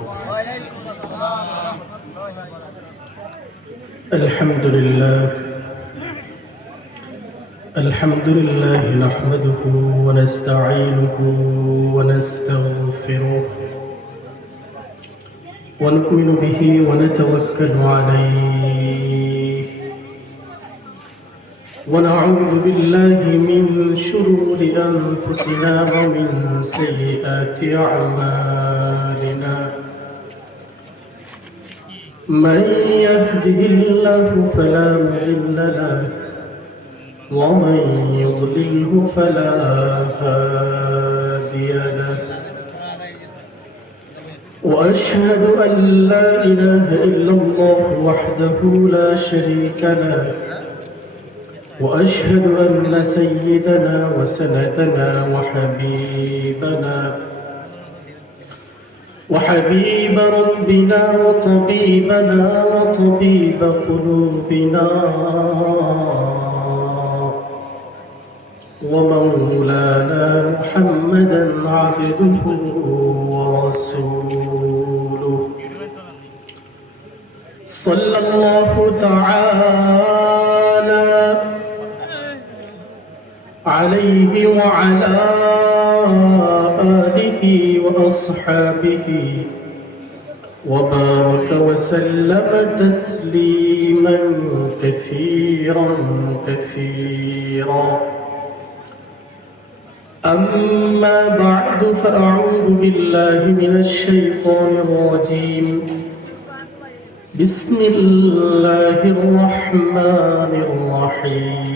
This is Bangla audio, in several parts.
وبركاته. الحمد لله نحمده ونستعينه ونستغفره ونؤمن به ونتوكل عليه ونعوذ بالله من شرور أنفسنا ومن سيئات أعمالنا. من يهده الله فلا مضل له ومن يضلله فلا هادي له. وأشهد أن لا إله إلا الله وحده لا شريك له، وأشهد أن سيدنا وسندنا وحبيب ربنا وطبيبنا وطبيب قلوبنا ومولانا محمدا عبده ورسوله، صلى الله تعالى عليه وعلى آله وأصحابه وبارك وسلم تسليما كثيرا كثيرا. أما بعد فأعوذ بالله من الشيطان الرجيم. بسم الله الرحمن الرحيم.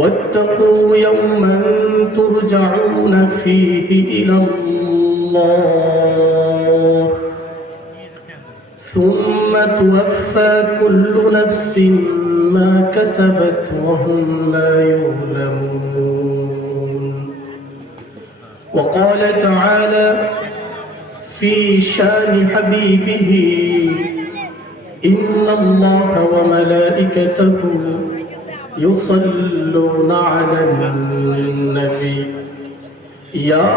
واتقوا يوما ترجعون فيه إلى الله ثم توفى كل نفس ما كسبت وهم لا يظلمون. وقال تعالى في شان حبيبه: إن الله وملائكته يصلون على النبي يا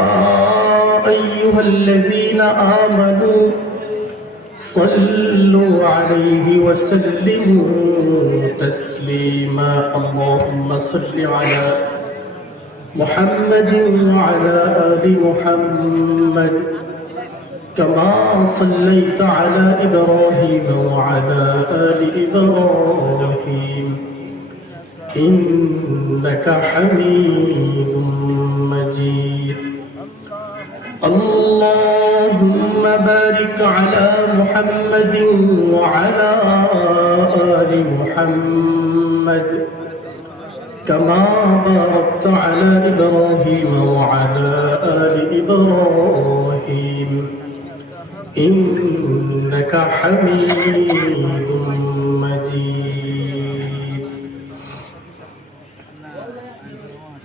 أيها الذين آمنوا صلوا عليه وسلموا تسليما. اللهم صل على محمد وعلى آل محمد كما صليت على إبراهيم وعلى آل إبراهيم إنك حميد مجيد. اللهم بارك على محمد وعلى آل محمد كما باركت على إبراهيم وعلى آل إبراهيم إنك حميد مجيد.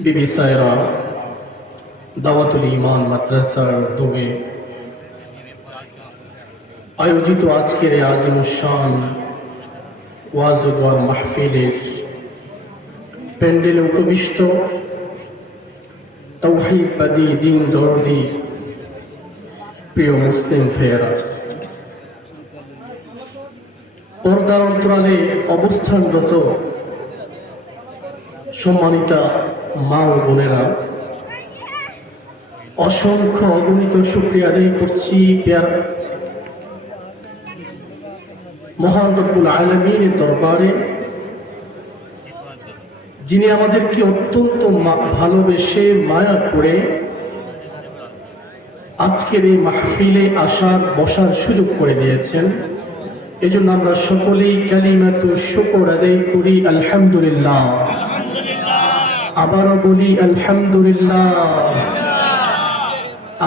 বিবি সায়রা দাওয়াতুল ঈমান মাদ্রাসার উদ্যোগে আয়োজিত আজকের এই আজিমুশান ওয়াজ ও দোয়ার মাহফিলের প্যান্ডেলে উপবিষ্ট তাওহীদবাদী দ্বীন দরদি প্রিয় মুসলিম ভাইয়েরা, পর্দার অন্তরালে অবস্থানরত সম্মানিতা মা ও বোনেরা, অসংখ্য অগণিত শুকরিয়া আদায় করছি মহান রব্বুল আলামিনের দরবারে, যিনি আমাদেরকে অত্যন্ত ভালোবেসে মায়া করে আজকের এই মাহফিলে আসার বসার সুযোগ করে দিয়েছেন। এজন্য আমরা সকলেই কালিমাতু শুকর আদায় করি আলহামদুলিল্লাহ। আবারও বলি আলহামদুলিল্লাহ।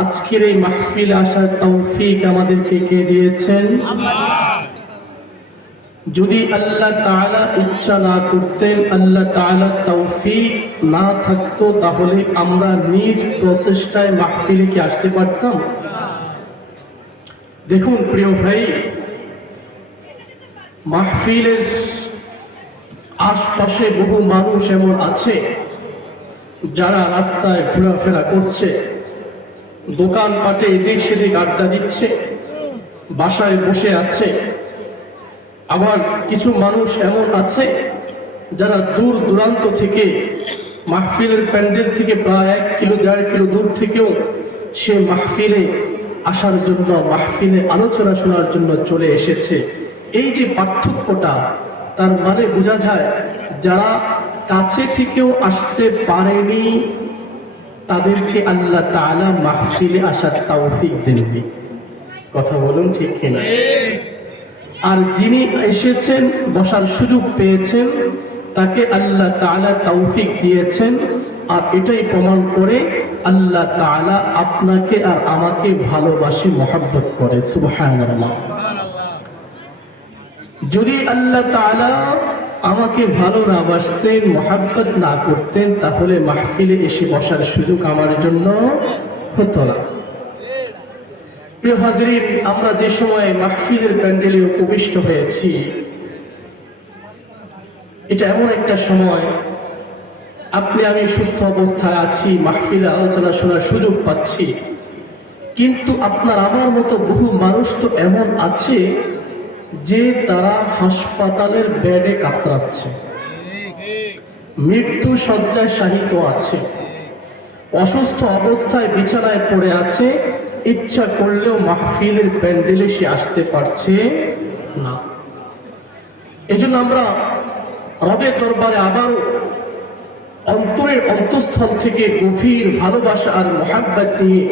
আজকের এই মাহফিলে আসার তৌফিক আমাদেরকে কে দিয়েছেন? যদি আল্লাহ তাআলা ইচ্ছা না করতেন, আল্লাহ তাআলা তৌফিক না থাকতো, তাহলে আমরা নিজ প্রচেষ্টায় মাহফিলে কি আসতে পারতাম? দেখুন প্রিয় ভাই, মাহফিলের আশপাশে বহু মানুষ এমন আছে যারা রাস্তায় ঘোরাফেরা করছে, দোকানপাটে এদিক সেদিক আড্ডা দিচ্ছে, বাসায় বসে আছে। আবার কিছু মানুষ এমন আছে যারা দূর দূরান্ত থেকে, মাহফিলের প্যান্ডেল থেকে প্রায় 1 কিলো 1.5 কিলো দূর থেকেও সে মাহফিলে আসার জন্য, মাহফিলে আলোচনা শোনার জন্য চলে এসেছে। এই যে পার্থক্যটা, তার মানে বোঝা যায় যারা কাছে থেকেও আসতে পারেনি তাদেরকে আল্লাহ তাআলা মাহফিলে আসার তৌফিক দেননি। কথা বলুন ঠিক কিনা? আর যিনি এসেছেন, বসার সুযোগ পেয়েছেন, তাকে আল্লাহ তাআলা তৌফিক দিয়েছেন। আর এটাই প্রমাণ করে আল্লাহ তাআলা আপনাকে আর আমাকে ভালোবাসে, মহব্বত করে। সুবহানাল্লাহ। যদি আল্লাহ তাআলা আমাকে ভালো না বাসতেন, মহব্বত না করতেন, তাহলে মাহফিলে এসে বসার সুযোগ আমার জন্য হতো না। প্রিয় হাজরিন, আমরা যে সময় মাহফিলের প্যান্ডেলে উপবিষ্ট হয়েছি, এটা এমন একটা সময়, আপনি আমি সুস্থ অবস্থায় আছি, মাহফিলে আলোচনা শোনার সুযোগ পাচ্ছি, কিন্তু আপনার আমার মতো বহু মানুষ তো এমন আছে যে তারা হাসপাতালের বেডে কাতরাচ্ছে, মৃত্যু শয্যায় শায়িত আছে, অসুস্থ অবস্থায় বিছানায় পড়ে আছে, ইচ্ছা করলেও মাহফিলের প্যান্ডেলে সে আসতে পারছে না। এজন্য আমরা রবের দরবারে আবারও অন্তরের অন্তঃস্থল থেকে গভীর ভালোবাসা আর মহব্বত নিয়ে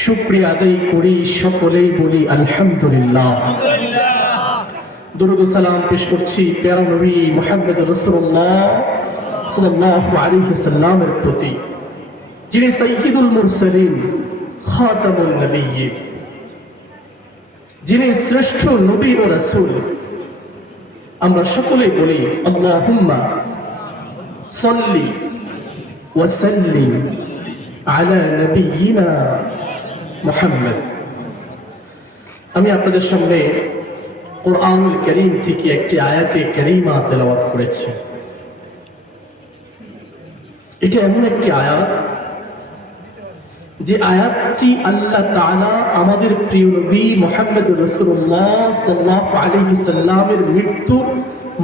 শুকরিয়া আদায় করি, সকলেই বলি আলহামদুলিল্লাহ। দুরূদ ও সালাম পেশ করছি প্যারা নবী মুহাম্মদ রাসূলুল্লাহ সাল্লাল্লাহু আলাইহি ওয়াসাল্লামের প্রতি, যিনি সাইয়্যিদুল মুরসালিন, খাতামুন নবিয়্যিন, যিনি শ্রেষ্ঠ নবী ও রাসূল। আমরা সকলেই বলি আল্লাহুম্মা সাল্লি ওয়া সাল্লিম আলা নবিয়্যিনা মুহাম্মদ। আমি আপনাদের সামনে কুরআনুল কারীম থেকে একটি আয়াতে কারীমা তেলাওয়াত করেছি। এটা এমন একটি আয়াত যে আয়াতটি আল্লাহ তাআলা আমাদের প্রিয় নবী মুহাম্মদ রাসূলুল্লাহ সাল্লাল্লাহু আলাইহি ওয়াসাল্লামের মৃত্যুর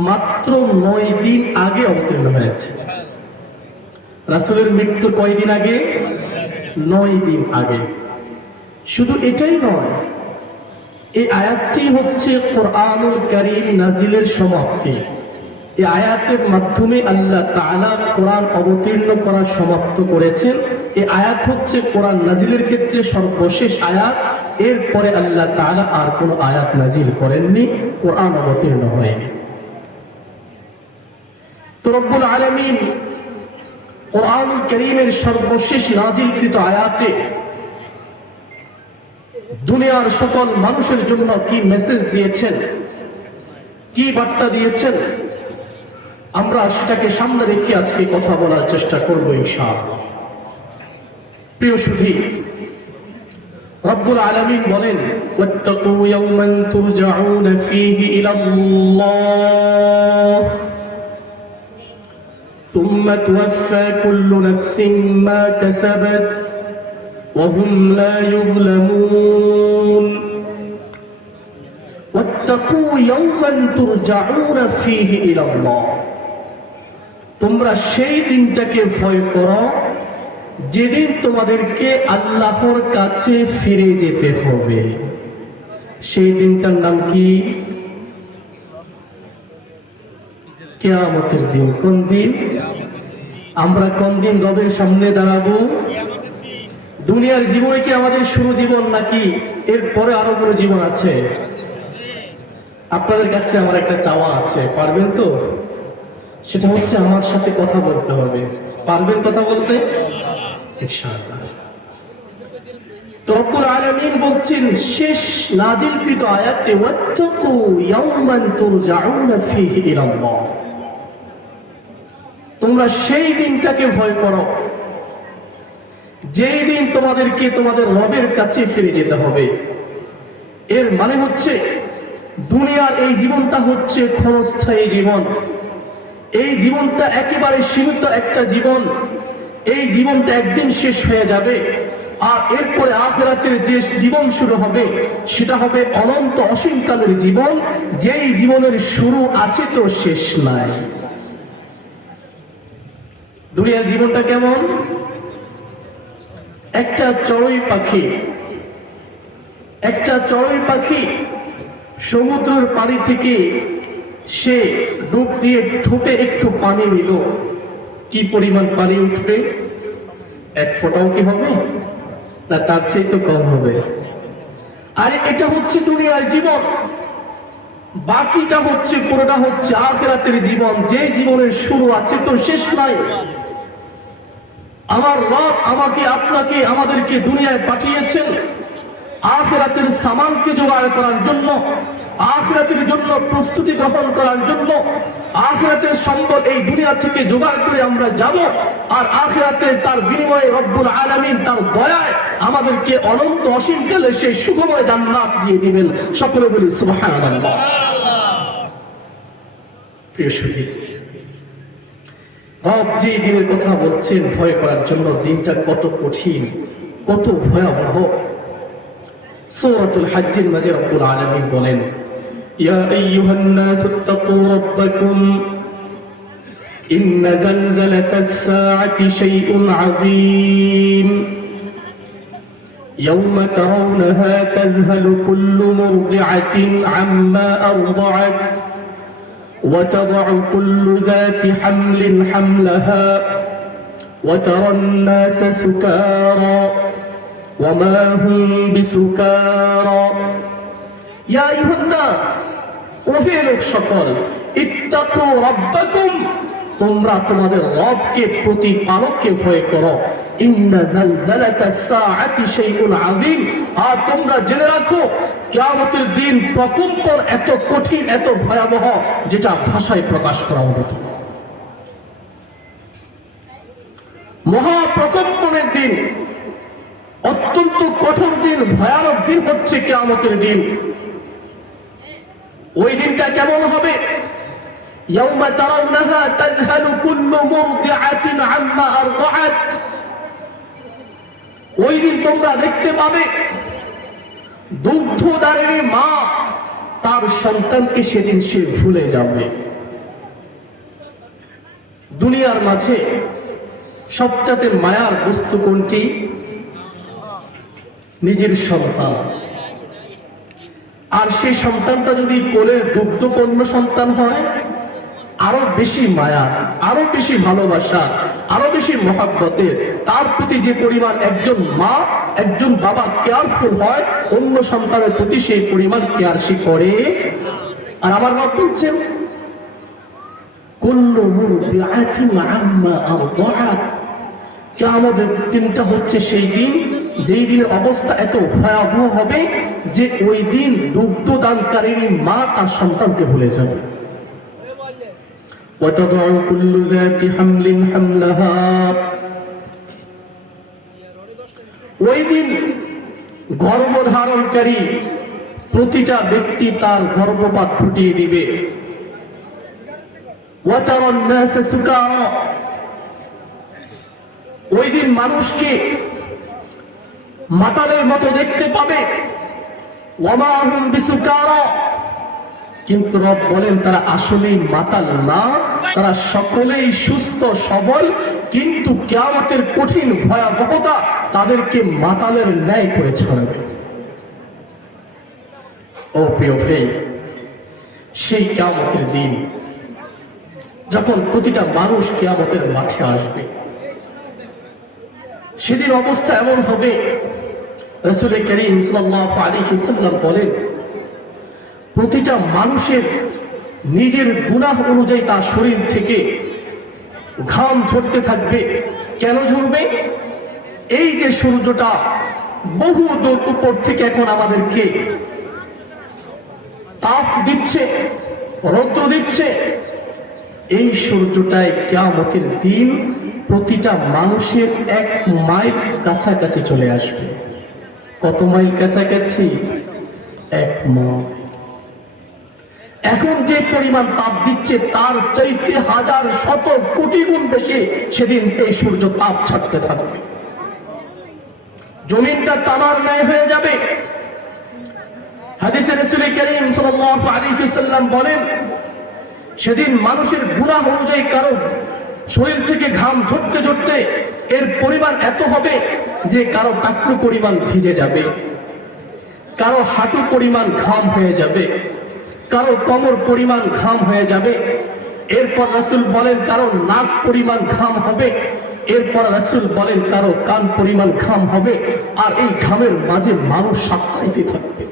মাত্র 9 দিন আগে অবতীর্ণ হয়েছে। রাসূলের মৃত্যুর কয় দিন আগে? 9 দিন আগে। শুধু এটাই নয়, এই আয়াতটি হচ্ছে কুরআনুল কারীম নাজিলের সমাপ্তি। এই আয়াতের মাধ্যমে আল্লাহ তাআলা কোরআন অবতীর্ণ করা সমাপ্ত করেছেন। এই আয়াত হচ্ছে কোরআন নাজিলের ক্ষেত্রে সর্বশেষ আয়াত। এরপরে আল্লাহ তাআলা আর কোনো আয়াত নাজিল করেননি, কোরআন অবতীর্ণ হয়নি। তো রব্বুল আলামিন কোরআনুল কারীমের সর্বশেষ নাজিলকৃত আয়াতে দুনিয়ার সকল মানুষের জন্য কি মেসেজ দিয়েছেন, কি বার্তা দিয়েছেন, আমরা সেটাকে সামনে রেখে আজকে কথা বলার চেষ্টা করব ইনশাআল্লাহ। প্রিয় সুধী, রব্বুল আলামিন বলেন ওয়াত্তাকু ইয়াওমান তুরজাউনা ফীহি ইলাল্লাহ সুম্মা তুওয়াফা কুল্লু নাফসিন মা কাসাবাত ওয়া হুম লা ইউযলামুন। ওয়াত্তাকু ইয়াওমান তুরজাউনা ফীহি ইলাল্লাহ, তোমরা সেই দিনটাকে ভয় করো যেদিন তোমাদেরকে আল্লাহর কাছে ফিরে যেতে হবে। সেই দিনটার নাম কি? কিয়ামতের দিন। কোন দিন? আমরা কোন দিন রবের সামনে দাঁড়াবো? দুনিয়ার জীবনে কি আমাদের শুরু জীবন, নাকি এরপরে আরো কোনো জীবন আছে? আপনাদের কাছে আমার একটা চাওয়া আছে, পারবেন তো? সেটা হচ্ছে আমার সাথে কথা বলতে হবে। পারবেন কথা বলতে? ইনশাআল্লাহ। তো রব্বুল আলামিন বলছেন শেষ নাজিলকৃত আয়াতে ওয়াত্তাকু ইয়াওমান তুরজাউনা ফীহি ইলাল্লাহ, তোমরা সেই দিনটাকে ভয় করো যেই দিন তোমাদেরকে তোমাদের রবের কাছে ফিরে যেতে হবে। এর মানে হচ্ছে দুনিয়ার এই জীবনটা হচ্ছে ক্ষণস্থায়ী জীবন। এই জীবনটা একেবারে সীমিত একটা জীবন। এই জীবনটা একদিন শেষ হয়ে যাবে। আর এরপরে আখিরাতের যে জীবন শুরু হবে সেটা হবে অনন্ত অসীমকালের জীবন, যেই জীবনের শুরু আছে তো শেষ নাই। দুনিয়ার জীবনটা কেমন? একটা চড়ুই পাখি সমুদ্রের পানি থেকে সে ডুব দিয়ে ঠোঁটে একটু পানি নিল, কি পরিমাণ পানি উঠবে? এক ফোঁটাও কি হবে না, তার চেয়ে তো কম হবে। আরে এটা হচ্ছে দুনিয়ার জীবন, বাকিটা হচ্ছে পুরোটা হচ্ছে আখিরাতের জীবন, যে জীবনের শুরু আছে তো শেষ নাই। আমার রব আমাকে আপনাকে আমাদেরকে দুনিয়ায় পাঠিয়েছেন আখিরাতের সামানকে জোগাড় করার জন্য, আখিরাতের জন্য প্রস্তুতি গ্রহণ করার জন্য। আখিরাতের সম্পদ এই দুনিয়া থেকে জোগাড় করে আমরা যাব, আর আখিরাতের তার বিনিময়ে রব্বুল আলামিন তার দয়ায় আমাদেরকে অনন্ত অসীমকালে সেই সুখময় জান্নাত দিয়ে দিবেন। সকলে বলি সুবহানাল্লাহ। প্রিয় সুধী, রব যে দিনের কথা বলছেন ভয় করার জন্য, দিনটা কত কঠিন, কত ভয়াবহ। সূরাতুল হজ্জের মাঝে রব্বুল আলামিন বলেন, ইয়া আইয়ুহান নাস ইত্তাকু রাব্বাকুম ইন্না যালযালাতাস সাআতি শাইউন আযীম ইয়াওমা তারাউনাহা তাযহালু কুল্লু মুরদি'আতিন আম্মা আরদা'আত وتضع كل ذات حمل حملها وترى الناس سكارى وما هم بسكارى يا أيها الناس وهي লোক সকল ইত্তাকু রাব্বাকুম, তোমরা তোমাদের রবকে প্রতিপালককে ভয় করো। ইন্না যালযালাতাস সাআতি শাইউন আযীম, আর তোমরা জেনে রাখো কিয়ামতের দিন প্রকম্পন এত কঠিন, এত ভয়াবহ, যেটা ভাষায় প্রকাশ করা অবধি। মহাপ্রকম্পনের দিন, অত্যন্ত কঠোর দিন, ভয়ানক দিন হচ্ছে কিয়ামতের দিন। ওই দিনটা কেমন হবে? ইয়াউমা তারাউনাহা তাযহালু কুল্লু মুরদি'আতিন আম্মা আরদা'আত, ওই দিন তোমরা দেখতে পাবে দুগ্ধদারিণী মা তার সন্তানকে সেদিন সে ভুলে যাবে। দুনিয়ার মাঝে সবচাইতে মায়ার বস্তু কোনটি? নিজের সন্তান। আর সেই সন্তানটা যদি কোলের দুগ্ধপূর্ণ সন্তান হয়, আরো বেশি মায়া, আরো বেশি ভালোবাসা, আরো বেশি মহব্বতের। তার প্রতি যে পরিমাণ একজন মা, একজন বাবা কেয়ারফুল হয়, অন্য সন্তানের প্রতি সেই পরিমাণ কেয়ার সে করে। আর আমার বাবা বলছেন, কুল্লু মুরদিআতিন আম্মা আরদাআত, কিয়ামতের দিনটা হচ্ছে সেই দিন, যেই দিনের অবস্থা এত ভয়াবহ হবে যে ওই দিন দুগ্ধদানকারী মা তার সন্তানকে ভুলে যাবে। وتضع كل ذات حمل حملها, ওই দিন গর্ভধারণকারী প্রতিটা ব্যক্তি তার গর্ভপাত ঘটিয়ে দিবে। وترى الناس سكارى, ওই দিন মানুষকে মাতালের মতো দেখতে পাবে। ওয়ামা হুম বিসুকারা, কিন্তু রব বলেন তারা আসলেই মাতাল না, তারা সকলেই সুস্থ সবল, কিন্তু কিয়ামতের কঠিন ভয়াবহতা তাদেরকে মাতালের ন্যায় করে ছাড়বে। ও প্রিয় ভাই, সেই কিয়ামতের দিন যখন প্রতিটা মানুষ কিয়ামতের মাঠে আসবে, সেদিন অবস্থা এমন হবে, রাসূল করিম সাল্লাল্লাহু আলাইহি ওয়াসাল্লাম বলেন, প্রতিটা মানুষের নিজের গুনাহ অনুযায়ী তার শরীর থেকে ঘাম ঝরতে থাকবে। কেন ঝরবে? এই যে সূর্যটা বহু দূর উপর থেকে এখন আমাদেরকে তাপ দিচ্ছে, রৌদ্র দিচ্ছে, এই সূর্যটায় কিয়ামতের দিন প্রতিটা মানুষের 1 মাইল কাছাকাছি চলে আসবে। কত মাইল কাছাকাছি? 1 মাইল। এখন যে পরিমাণ তাপ দিচ্ছে তার চাইতে হাজার শত কোটি গুণ বেশি সেদিন এই সূর্য তাপ ছাড়তে থাকবে। জমিনটা তামার ন্যায় হয়ে যাবে। হাদিসে রাসূল করিম সাল্লাল্লাহু আলাইহি ওয়াসাল্লাম বলেন, সেদিন মানুষের গুনাহ অনুযায়ী কারো শরীর থেকে ঘাম ঝরতে ঝরতে এর পরিমাণ এত হবে যে কারো টাকলু পরিমাণ ভিজে যাবে, কারো হাঁটু পরিমাণ ঘাম হয়ে যাবে, কারো কোমর পরিমাণ ঘাম হয়ে যাবে। এরপর রাসূল বলেন কারো নাক পরিমাণ ঘাম হবে, এরপর রাসূল বলেন কারো কান পরিমাণ ঘাম হবে। আর এই ঘামের মাঝে মানুষ সাঁতরাইতে থাকবে।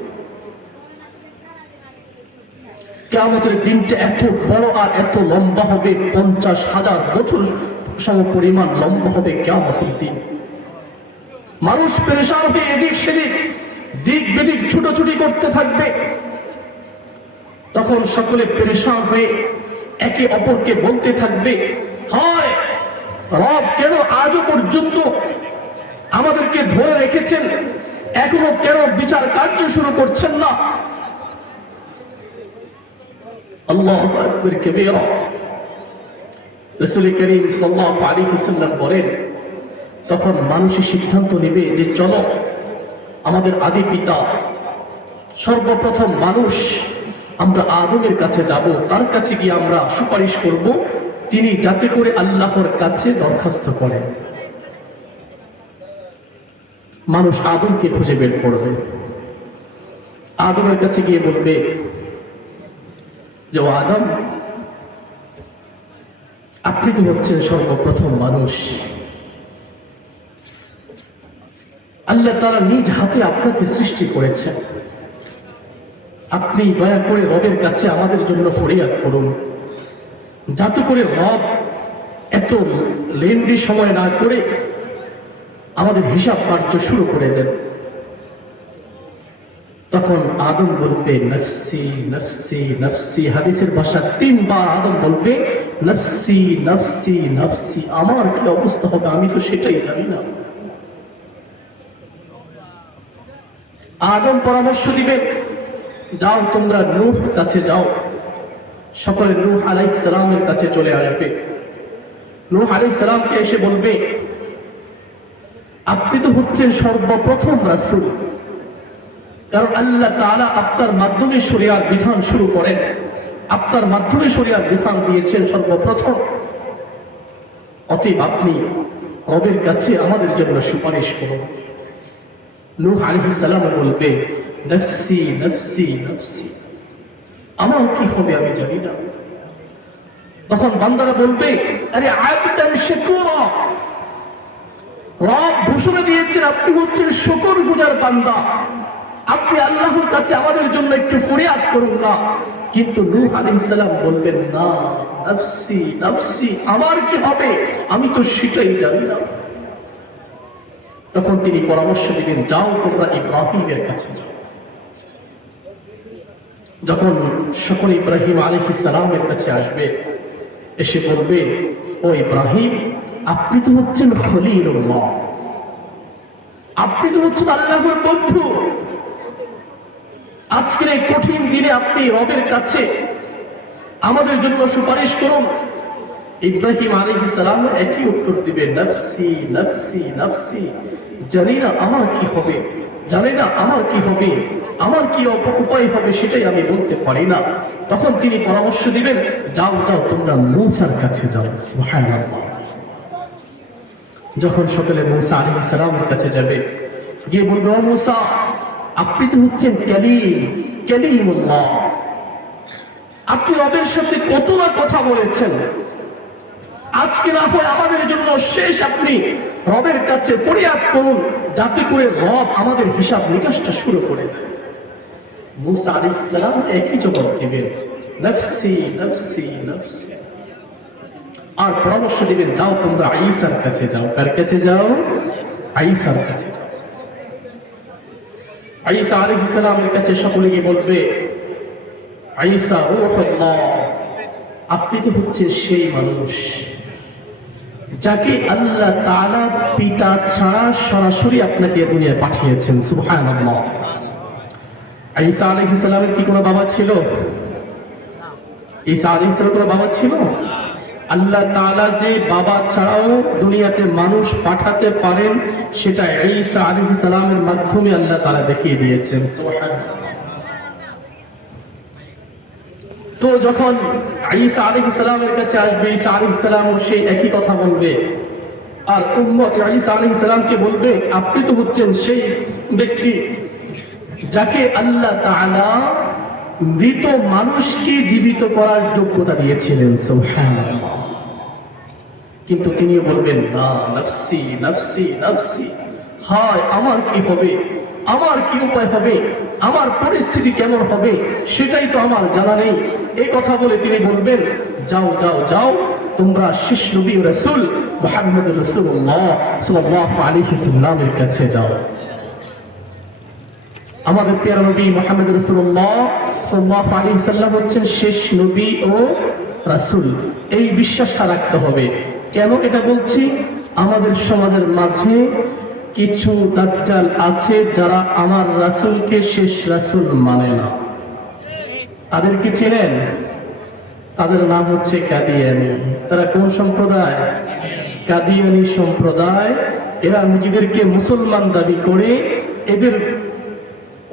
কিয়ামতের দিনটা এত বড় আর এত লম্বা হবে, 50,000 বছর সম পরিমাণ লম্বা হবে কিয়ামতের দিন। মানুষ পেরেশান হয়ে এদিক সেদিক দিক বেদিক ছুটোছুটি করতে থাকবে। তখন সকলে পেরেশান হয়ে একে অপরকে বলতে থাকবে, হয় রব কেন আজও পর্যন্ত আমাদেরকে ধরে রেখেছেন, এখনো কেন বিচার কার্য শুরু করছেন না? আল্লাহু আকবার কবীরা। রাসূল করিম সাল্লাল্লাহু আলাইহি ওয়াসাল্লাম বলেন, তখন মানুষই সিদ্ধান্ত নেবে যে চলো আমাদের আদি পিতা সর্বপ্রথম মানুষ, আমরা আদমের কাছে যাব, তার কাছে গিয়ে আমরা সুপারিশ করব, তিনি যাতে করে আল্লাহর কাছে দরখাস্ত করেন। মানুষ আদমকে খুঁজে বের করবে, আদমের কাছে গিয়ে বলবে যে ও আদম, আপনি তো হচ্ছেন সর্বপ্রথম মানুষ, আল্লাহ তাআলা নিজ হাতে আপনাকে সৃষ্টি করেছেন, আপনি দয়া করে রবের কাছে আমাদের জন্য ফরিয়াদ করুন, যাতে করে রব এত লেন্দি সময় না করে আমাদের হিসাব কার্য শুরু করে দেন। তখন আদম বলবে নফসি নফসি নফসি। হাদিসের ভাষা 3 বার আদম বলবে নফসি নফসি নফসি। আমার কি অবস্থা হবে আমি তো সেটাই জানি না। আদম পরামর্শ দিবে, যাও তোমরা নূহ কাছে যাও। সকলে নূহ আলাইহিস সালামের কাছে চলে আসবে। নূহ আলাইহিস সালামকে এসে বলবে, আপনি তো হচ্ছেন সর্বপ্রথম রাসূল, কারণ আল্লাহ তাআলা আপনার মাধ্যমে শরিয়ার বিধান শুরু করেন, আপনার মাধ্যমে শরিয়ার বিধান দিয়েছেন সর্বপ্রথম। অতএব আপনি রবের কাছে আমাদের জন্য সুপারিশ করুন। নূহ আলাইহিস সালাম বলবে নফসি নফসি নফসি, আমার কি হবে আমি জানি না। তখন বান্দারা বলবে, আরে আবদান শাকুরা, রব ঘোষণা দিয়েছেন আপনি হচ্ছেন শুকরগুজার বান্দা, আপনি আল্লাহর কাছে আমাদের জন্য একটু ফরিয়াদ করুন না। কিন্তু নূহ আলাইহিস সালাম বলবেন না, নফসি নফসি, আমার কি হবে আমি তো সেটাই জানি না। তখন তিনি পরামর্শ দিলেন, যাও তোমরা ইব্রাহিমের কাছে যাও। যখন সকলে ইব্রাহিম আলাইহিস সালামের কাছে আসবে, এসে বলবে, ও ইব্রাহিম, আপনি তো হচ্ছেন খলিলুল্লাহ, আপনি তো হচ্ছেন আল্লাহর বন্ধু, আজকের এই কঠিন দিনে আপনি রবের কাছে আমাদের জন্য সুপারিশ করুন। ইব্রাহিম আলাইহিস সালাম একই উত্তর দিবে, নফসি নফসি নফসি, জানি না আমার কি হবে, জানি না আমার কি হবে, আমার কি উপায় হবে সেটাই আমি বলতে পারি না। তখন তিনি পরামর্শ দিবেন, যাও যাও তোমরা মূসার কাছে যাও। সুবহানাল্লাহ। যখন সকলে মূসা আলাইহিস সালামের কাছে যাবে, গিয়ে বলবে, ও মূসা, আপনি তো হচ্ছেন কালিমুল্লাহ, আপনি রবের সাথে কত না কথা বলেছেন, আজকে না হয় আমাদের জন্য শেষ আপনি রবের কাছে ফরিয়াদ করুন, যাতে করে রব আমাদের হিসাব নিকাশটা শুরু করে দেয়। মূসা আলাইহিস সালাম একই জবাব দিবেন, নফসি নফসি নফসি। আর পরামর্শ দিবেন, যাও তোমরা ঈসার কাছে যাও। কার কাছে যাও? ঈসার কাছে যাও। ঈসা আলাইহিস সালামের কাছে সকলে গিয়ে বলবে, ঈসা রূহুল্লাহ, আপনি তো হচ্ছেন সেই মানুষ যাকে আল্লাহ তাআলা পিতা ছাড়া সরাসরি আপনাকে দুনিয়ায় পাঠিয়েছেন। সুবহানাল্লাহ। ঈসা আলাইহিস সালামের কি কোনো বাবা ছিল? ঈসা আলাইহিস সালামের কোনো বাবা ছিল? আল্লাহ তাআলা যে বাবা ছাড়াও দুনিয়াতে মানুষ পাঠাতে পারেন সেটা ঈসা আলাইহিস সালামের মাধ্যমে আল্লাহ তাআলা দেখিয়ে দিয়েছেন। সুবহানাল্লাহ। তো যখন ঈসা আলাইহিস সালামের কাছে আসবে, ঈসা আলাইহিস সালামও সেই একই কথা বলবে, আর উম্মত ঈসা আলাইহিস সালামকে বলবে আপনি তো হচ্ছেন সেই ব্যক্তি যাকে আল্লাহ তাআলা মৃত মানুষকে জীবিত করার যোগ্যতা দিয়েছিলেন। সুবহানাল্লাহ। কিন্তু তিনিও বলবেন না, নফসি নফসি নফসি, হায় আমার কি হবে, আমার কি উপায় হবে, আমার পরিস্থিতি কেমন হবে সেটাই তো আমার জানা নেই। এই কথা বলে তিনি বলবেন যাও যাও যাও, তোমরা শেষ নবী ও রাসূল মুহাম্মদুর রাসূলুল্লাহ সাল্লাল্লাহু আলাইহি ওয়াসাল্লামের কাছে যাও। আমাদের প্রিয় নবী মুহাম্মদ রাসূলুল্লাহ সাল্লাল্লাহু আলাইহি ওয়াসাল্লাম হচ্ছেন শেষ নবী ও রাসূল। এই বিশ্বাসটা রাখতে হবে। কেন এটা বলছি? আমাদের সমাজের মাঝে কিছু দাজ্জাল আছে যারা আমার রাসূলকে শেষ রাসূল মানে না। তাদের কি চেনেন? তাদের নাম হচ্ছে কাদিয়ানী। তারা কোন সম্প্রদায়? কাদিয়ানী সম্প্রদায়। এরা নিজেদেরকে মুসলমান দাবি করে, এদের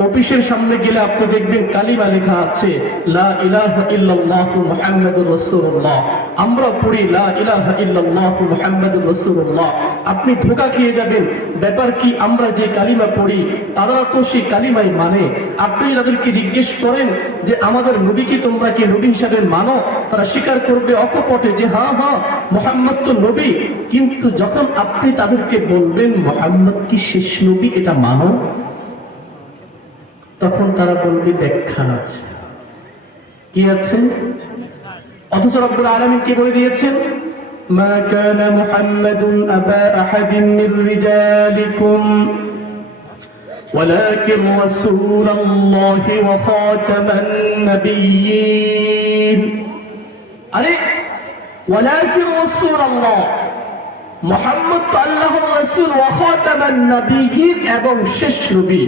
অফিসের সামনে গেলে আপনি দেখবেন কালিমা লেখা আছে লা ইলাহা ইল্লাল্লাহু মুহাম্মাদুর রাসূলুল্লাহ। আমরা পড়ি লা ইলাহা ইল্লাল্লাহু মুহাম্মাদুর রাসূলুল্লাহ। আপনি ধোঁকা খেয়ে যাবেন। ব্যাপার কি, আমরা যে কালিমা পড়ি তারা তো সেই কালিমাই মানে। আপনি তাদেরকে জিজ্ঞেস করেন যে আমাদের নবীকে তোমরা কি নবী হিসাবে মানো, তারা স্বীকার করবে অকপটে যে হ্যাঁ হ্যাঁ মুহাম্মদ তো নবী। কিন্তু যখন আপনি তাদেরকে বলবেন মুহাম্মদ কি শেষ নবী এটা মানো, তখন তারা বলবে ব্যাখ্যা আছে। কি আছে? অথচ রব্বুল আলামিন কি বলে দিয়েছেন? মা কানা মুহাম্মাদুন আবা আহাদিন মির রিজালিকুম ওয়ালাকিন রাসূলুল্লাহি ওয়া খাতামান নাবিয়্যিন। আরে ওয়ালাকিন রাসূলুল্লাহ, মুহাম্মদ তো আল্লাহর রাসূল, ওয়া খাতামান নাবিয়্যিন এবং শেষ নবী।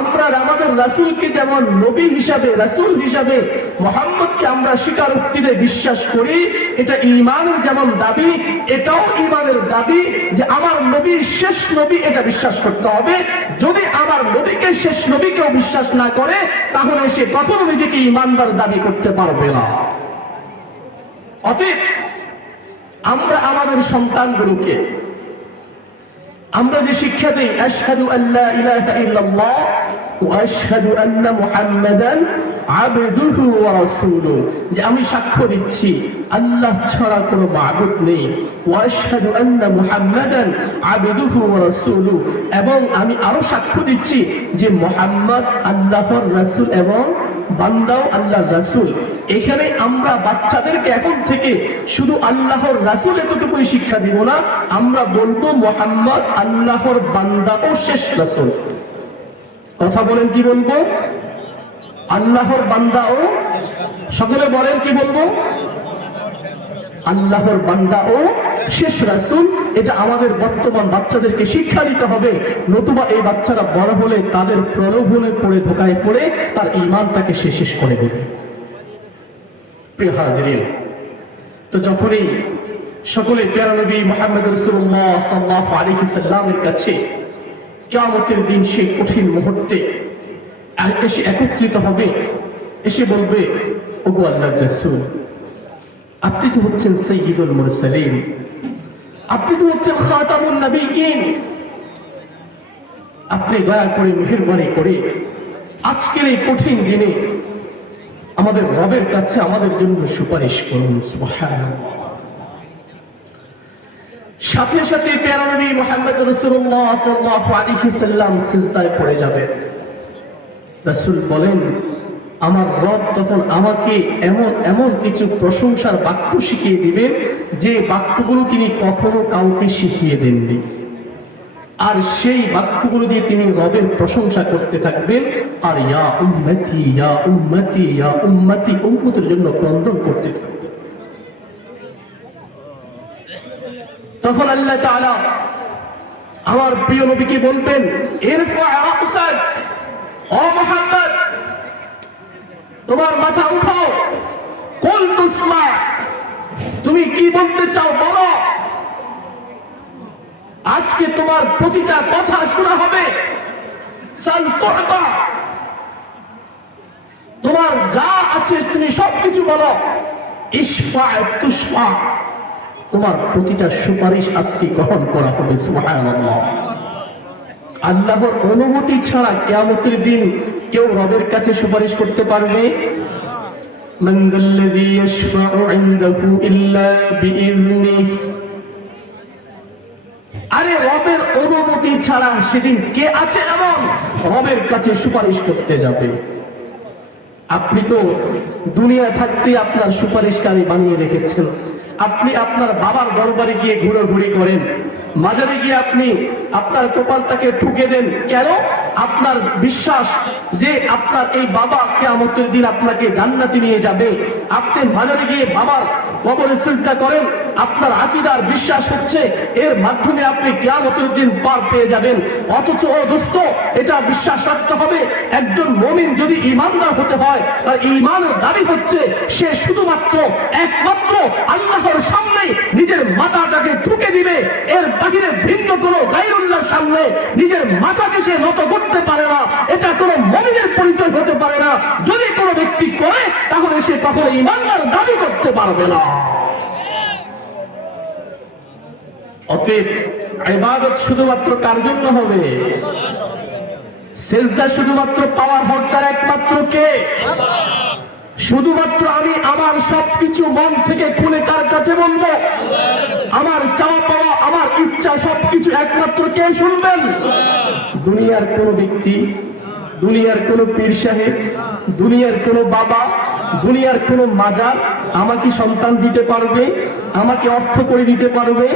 আমরা আমাদের রাসূলকে যেমন নবী হিসাবে, রাসূল হিসাবে মুহাম্মদকে আমরা স্বীকারোক্তিতে বিশ্বাস করি, এটা ঈমানের যেমন দাবি, এটাও ঈমানের দাবি যে আমার নবী শেষ নবী, এটা বিশ্বাস করতে হবে। যদি আমার নবীকে শেষ নবীকেও বিশ্বাস না করে তাহলে সে কখনো নিজেকে ঈমানদার দাবি করতে পারবে না। অতএব আমরা আমাদের সন্তানগুলোকে আমরা যে শিক্ষা দেই আশহাদু আল্লা ইলাহা ইল্লাল্লাহ ওয়া আশহাদু আন্না মুহাম্মাদান আবদুহু ওয়া রাসূলুহু, যে আমি সাক্ষ্য দিচ্ছি আল্লাহ ছাড়া কোনো মাবুদ নেই, ওয়া আশহাদু আন্না মুহাম্মাদান আবদুহু ওয়া রাসূলুহু, এবং আমি আরো সাক্ষ্য দিচ্ছি যে মুহাম্মদ আল্লাহর রাসূল এবং বান্দাও আল্লাহর রাসূল। এখানে আমরা বাচ্চাদেরকে এখন থেকে শুধু আল্লাহর রাসূল এতটুকুই শিক্ষা দিব না, আমরা বলবো মুহাম্মদ আল্লাহর বান্দা ও শেষ রাসূল। কথা বলেন কি বলবো? আল্লাহর বান্দা ও, সকলে বলেন কি বলবো? আল্লাহর বান্দা ও শেষ রাসূল। এটা আমাদের বর্তমান বাচ্চাদেরকে শিক্ষা দিতে হবে, নতুবা এই বাচ্চারা বড় হলে তাদের প্রলোভনে পড়ে, ধোঁকায় পড়ে তার ঈমানটাকে শেষ করে দেবে। প্রিয় হাজিরিন, তো যখনই সকলে প্যারা নবী মুহাম্মদ রাসূলুল্লাহ সাল্লাল্লাহু আলাইহি ওয়াসাল্লামের কাছে কিয়ামতের দিন সেই কঠিন মুহূর্তে এসে একত্রিত হবে, এসে বলবে ওগো আল্লাহর রাসূল, আপনি তো হচ্ছেন সাইয়্যিদুল মুরসালিন, আপনি তো হচ্ছেন খাতামুন নবিয়্যিন, আপনি দয়া করে মেহেরবানি করে আজকের এই কঠিন দিনে আমাদের রবের কাছে আমাদের জন্য সুপারিশ করুন। সুবহানাল্লাহ। সাথে সাথে প্যারা নবী মুহাম্মদ রাসূলুল্লাহ সাল্লাল্লাহু আলাইহি ওয়াসাল্লাম সিজদায় পড়ে যাবেন। রাসূল বলেন আমার রব তখন আমাকে এমন এমন কিছু প্রশংসার বাক্য শিখিয়ে দিবেন যে বাক্যগুলো তিনি কখনো কাউকে শিখিয়ে দেননি, আর সেই বাক্যগুলো দিয়ে তিনি রবের প্রশংসা করতে থাকবেন, আর ইয়া উম্মতি ইয়া উম্মতি ইয়া উম্মতি, উম্মতের জন্য ক্রন্দন করতে থাকবেন। তখন আল্লাহ তাআলা আমার প্রিয় নবীকে বলবেন ইরফা রাসাক, ও মুহাম্মদ তোমার মাথা উঠাও, কুল তুসমা, তুমি তুমি কি বলতে চাও বলো। আজকে তোমার প্রতিটা কথা শোনা হবে। তোমার যা আছে তুমি সবকিছু বলো। ইশফা তুশফা, তোমার প্রতিটা সুপারিশ আজকে গ্রহণ করা হবে। সুবহানাল্লাহ। আল্লাহর অনুমতি ছাড়া কিয়ামতের দিন কেউ রবের কাছে সুপারিশ করতে পারবে? মান যাল্লাযী ইয়াশফাউ ইনদাহু ইল্লা বিইযনিহি। আরে রবের অনুমতি ছাড়া সেদিন কে আছে এমন রবের কাছে সুপারিশ করতে যাবে? আপনি তো দুনিয়া থাকতে আপনার সুপারিশকারী বানিয়ে রেখেছেন। আপনি আপনার বাবার দরবারে গিয়ে ঘোরাঘুরি করেন, মাজারে গিয়ে আপনি আপনার কপালটাকে ঠুকে দেন। কেন? আপনার বিশ্বাস যে আপনার এই বাবা কিয়ামতের দিন আপনাকে জান্নাতে নিয়ে যাবে। আপনি মাজারে গিয়ে বাবার কবরে সিজদা করেন, আপনার আকীদার বিশ্বাস হচ্ছে এর মাধ্যমে আপনি কিয়ামতের দিন পার পেয়ে যাবেন। অথচ ও দোস্ত, এটা বিশ্বাস রাখতে হবে একজন মুমিন যদি ঈমানদার হতে হয় তার ঈমানের দাবি হচ্ছে সে শুধুমাত্র একমাত্র আল্লাহর সামনে নিজের মাথাটাকে ঠুকে দিবে। এর বাহিরে ভিন্ন কোনো গায়রুল্লাহর সামনে নিজের মাথাকে সে নত করতে পারে না। এটা কোনো মুমিনের পরিচয় হতে পারে না। যদি কোনো ব্যক্তি করে তাহলে সে কখনো ঈমানদার দাবি করতে পারবে না। অতএব ইবাদত শুধুমাত্র কার জন্য হবে? সিজদা শুধুমাত্র পাওয়ার হকদার একমাত্র কে? শুধুমাত্র আমি আমার সবকিছু মন থেকে খুলে কার কাছে বলবো? আমার চাওয়া পাওয়া আমার ইচ্ছা সবকিছু একমাত্র কে শুনবেন? দুনিয়ার কোন ব্যক্তি, দুনিয়ার কোন পীর সাহেব, দুনিয়ার কোন বাবা, দুনিয়ার কোন মাজার আমাকে সন্তান দিতে পারবে, আমাকে অর্থ করে দিতে পারবে,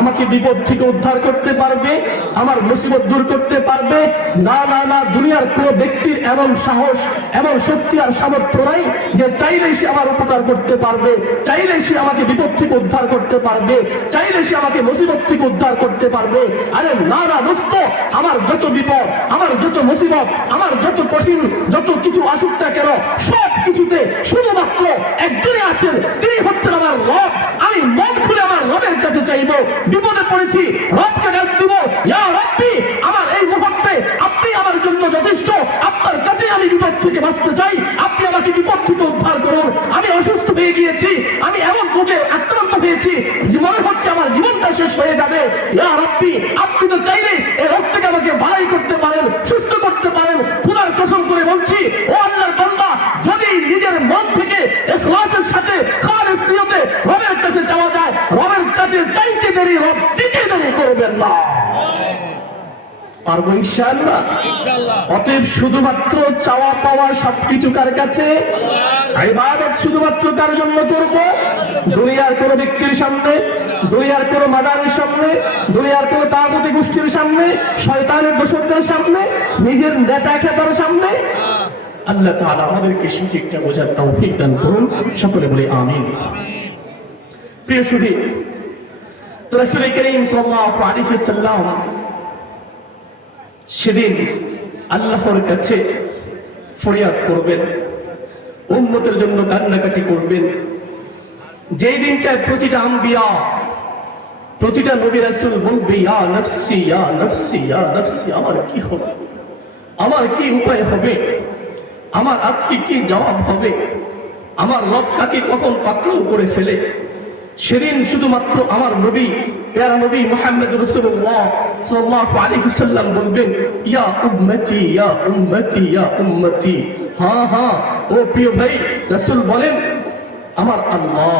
আমাকে বিপদ থেকে উদ্ধার করতে পারবে, আমার মুসিবত দূর করতে পারবে? না না না, দুনিয়ার কোন ব্যক্তির এমন সাহস, এমন শক্তি আর সামর্থ্য নাই যে চাইলেই সে আমার উপকার করতে পারবে, চাইলেই সে আমাকে বিপদ থেকে উদ্ধার করতে পারবে, চাইলে সে আমাকে মুসিবত থেকে উদ্ধার করতে পারবে। আরে না না দোস্ত, আমার যত বিপদ, আমার যত মুসিবত, আমার যত কঠিন যত কিছু আসুক না কেন, সব কিছুতে শুধুমাত্র একজনই আছেন, তিনি হচ্ছেন আমার রব। আমি মন খুলে আমার রবের কাছে চাইবো। বিপদে পড়েছি, রবকে ডাক দিব, ইয়া রাব্বি, আমার এই মুহূর্তে আপনি আমার জন্য যথেষ্ট। আপনার কাছে আমি বিপদ থেকে বাঁচতে চাই, আপনি আমাকে বিপদ থেকে উদ্ধার করুন। আমি অসুস্থ হয়ে গিয়েছি, আমি এমন রোগে আক্রান্ত হয়েছি যে মনে হচ্ছে আমার জীবনটা শেষ হয়ে যাবে। ইয়া রাব্বি, আপনি তো চাইলে এই রোগ থেকে আমাকে বাড়াই করতে পারেন, সুস্থ করতে পারেন। খোদার কসম করে বলছি, ও আল্লাহর বান্দা, যদি নিজের মন থেকে ইখলাসের সাথে খালিস নিয়তে রবের কাছে যাওয়া যায়, রবের কাছে চাইতে দেরি রব দিতে দেরি করবেন না। পারবো ইনশাআল্লাহ। অতএব শুধুমাত্র চাওয়া পাওয়া সবকিছু কার কাছে? ইবাদত শুধুমাত্র কার জন্য করব? দুনিয়ার কোন ব্যক্তির সামনে, দুনিয়ার কোন মাজারের সামনে, দুনিয়ার কোন তাগুতি গোষ্ঠীর সামনে, শয়তানের দোসরদের সামনে, নিজের নেতা খেতার সামনে? আল্লাহ তাআলা আমাদেরকে সঠিকটা বোঝার তৌফিক দান করুন। সকলে বলি আমিন। প্রিয় সুধী, রাসূল করিম সাল্লাল্লাহু আলাইহি ওয়াসাল্লাম সেদিন আল্লাহর কাছে ফরিয়াদ করবেন, উম্মতের জন্য কান্নাকাটি করবেন। যেই দিনটায় প্রতিটা আম্বিয়া, প্রতিটা নবী রাসূল বলবে, ইয়া নফসি ইয়া নফসি ইয়া নফসি, আমার কি হবে, আমার কি উপায় হবে, আমার আজকে কি জবাব হবে, আমার রব কাকে কখন পাকড়াও করে ফেলে। সেদিন শুধুমাত্র আমার নবী, প্যারা নবী মুহাম্মদ রাসূলুল্লাহ সাল্লাল্লাহু আলাইহি ওয়াসাল্লাম বলবেন, ইয়া উম্মতি ইয়া উম্মতি ইয়া উম্মতি। হ্যাঁ হ্যাঁ, ও প্রিয় ভাই, রাসূল বলেন, আমার আল্লাহ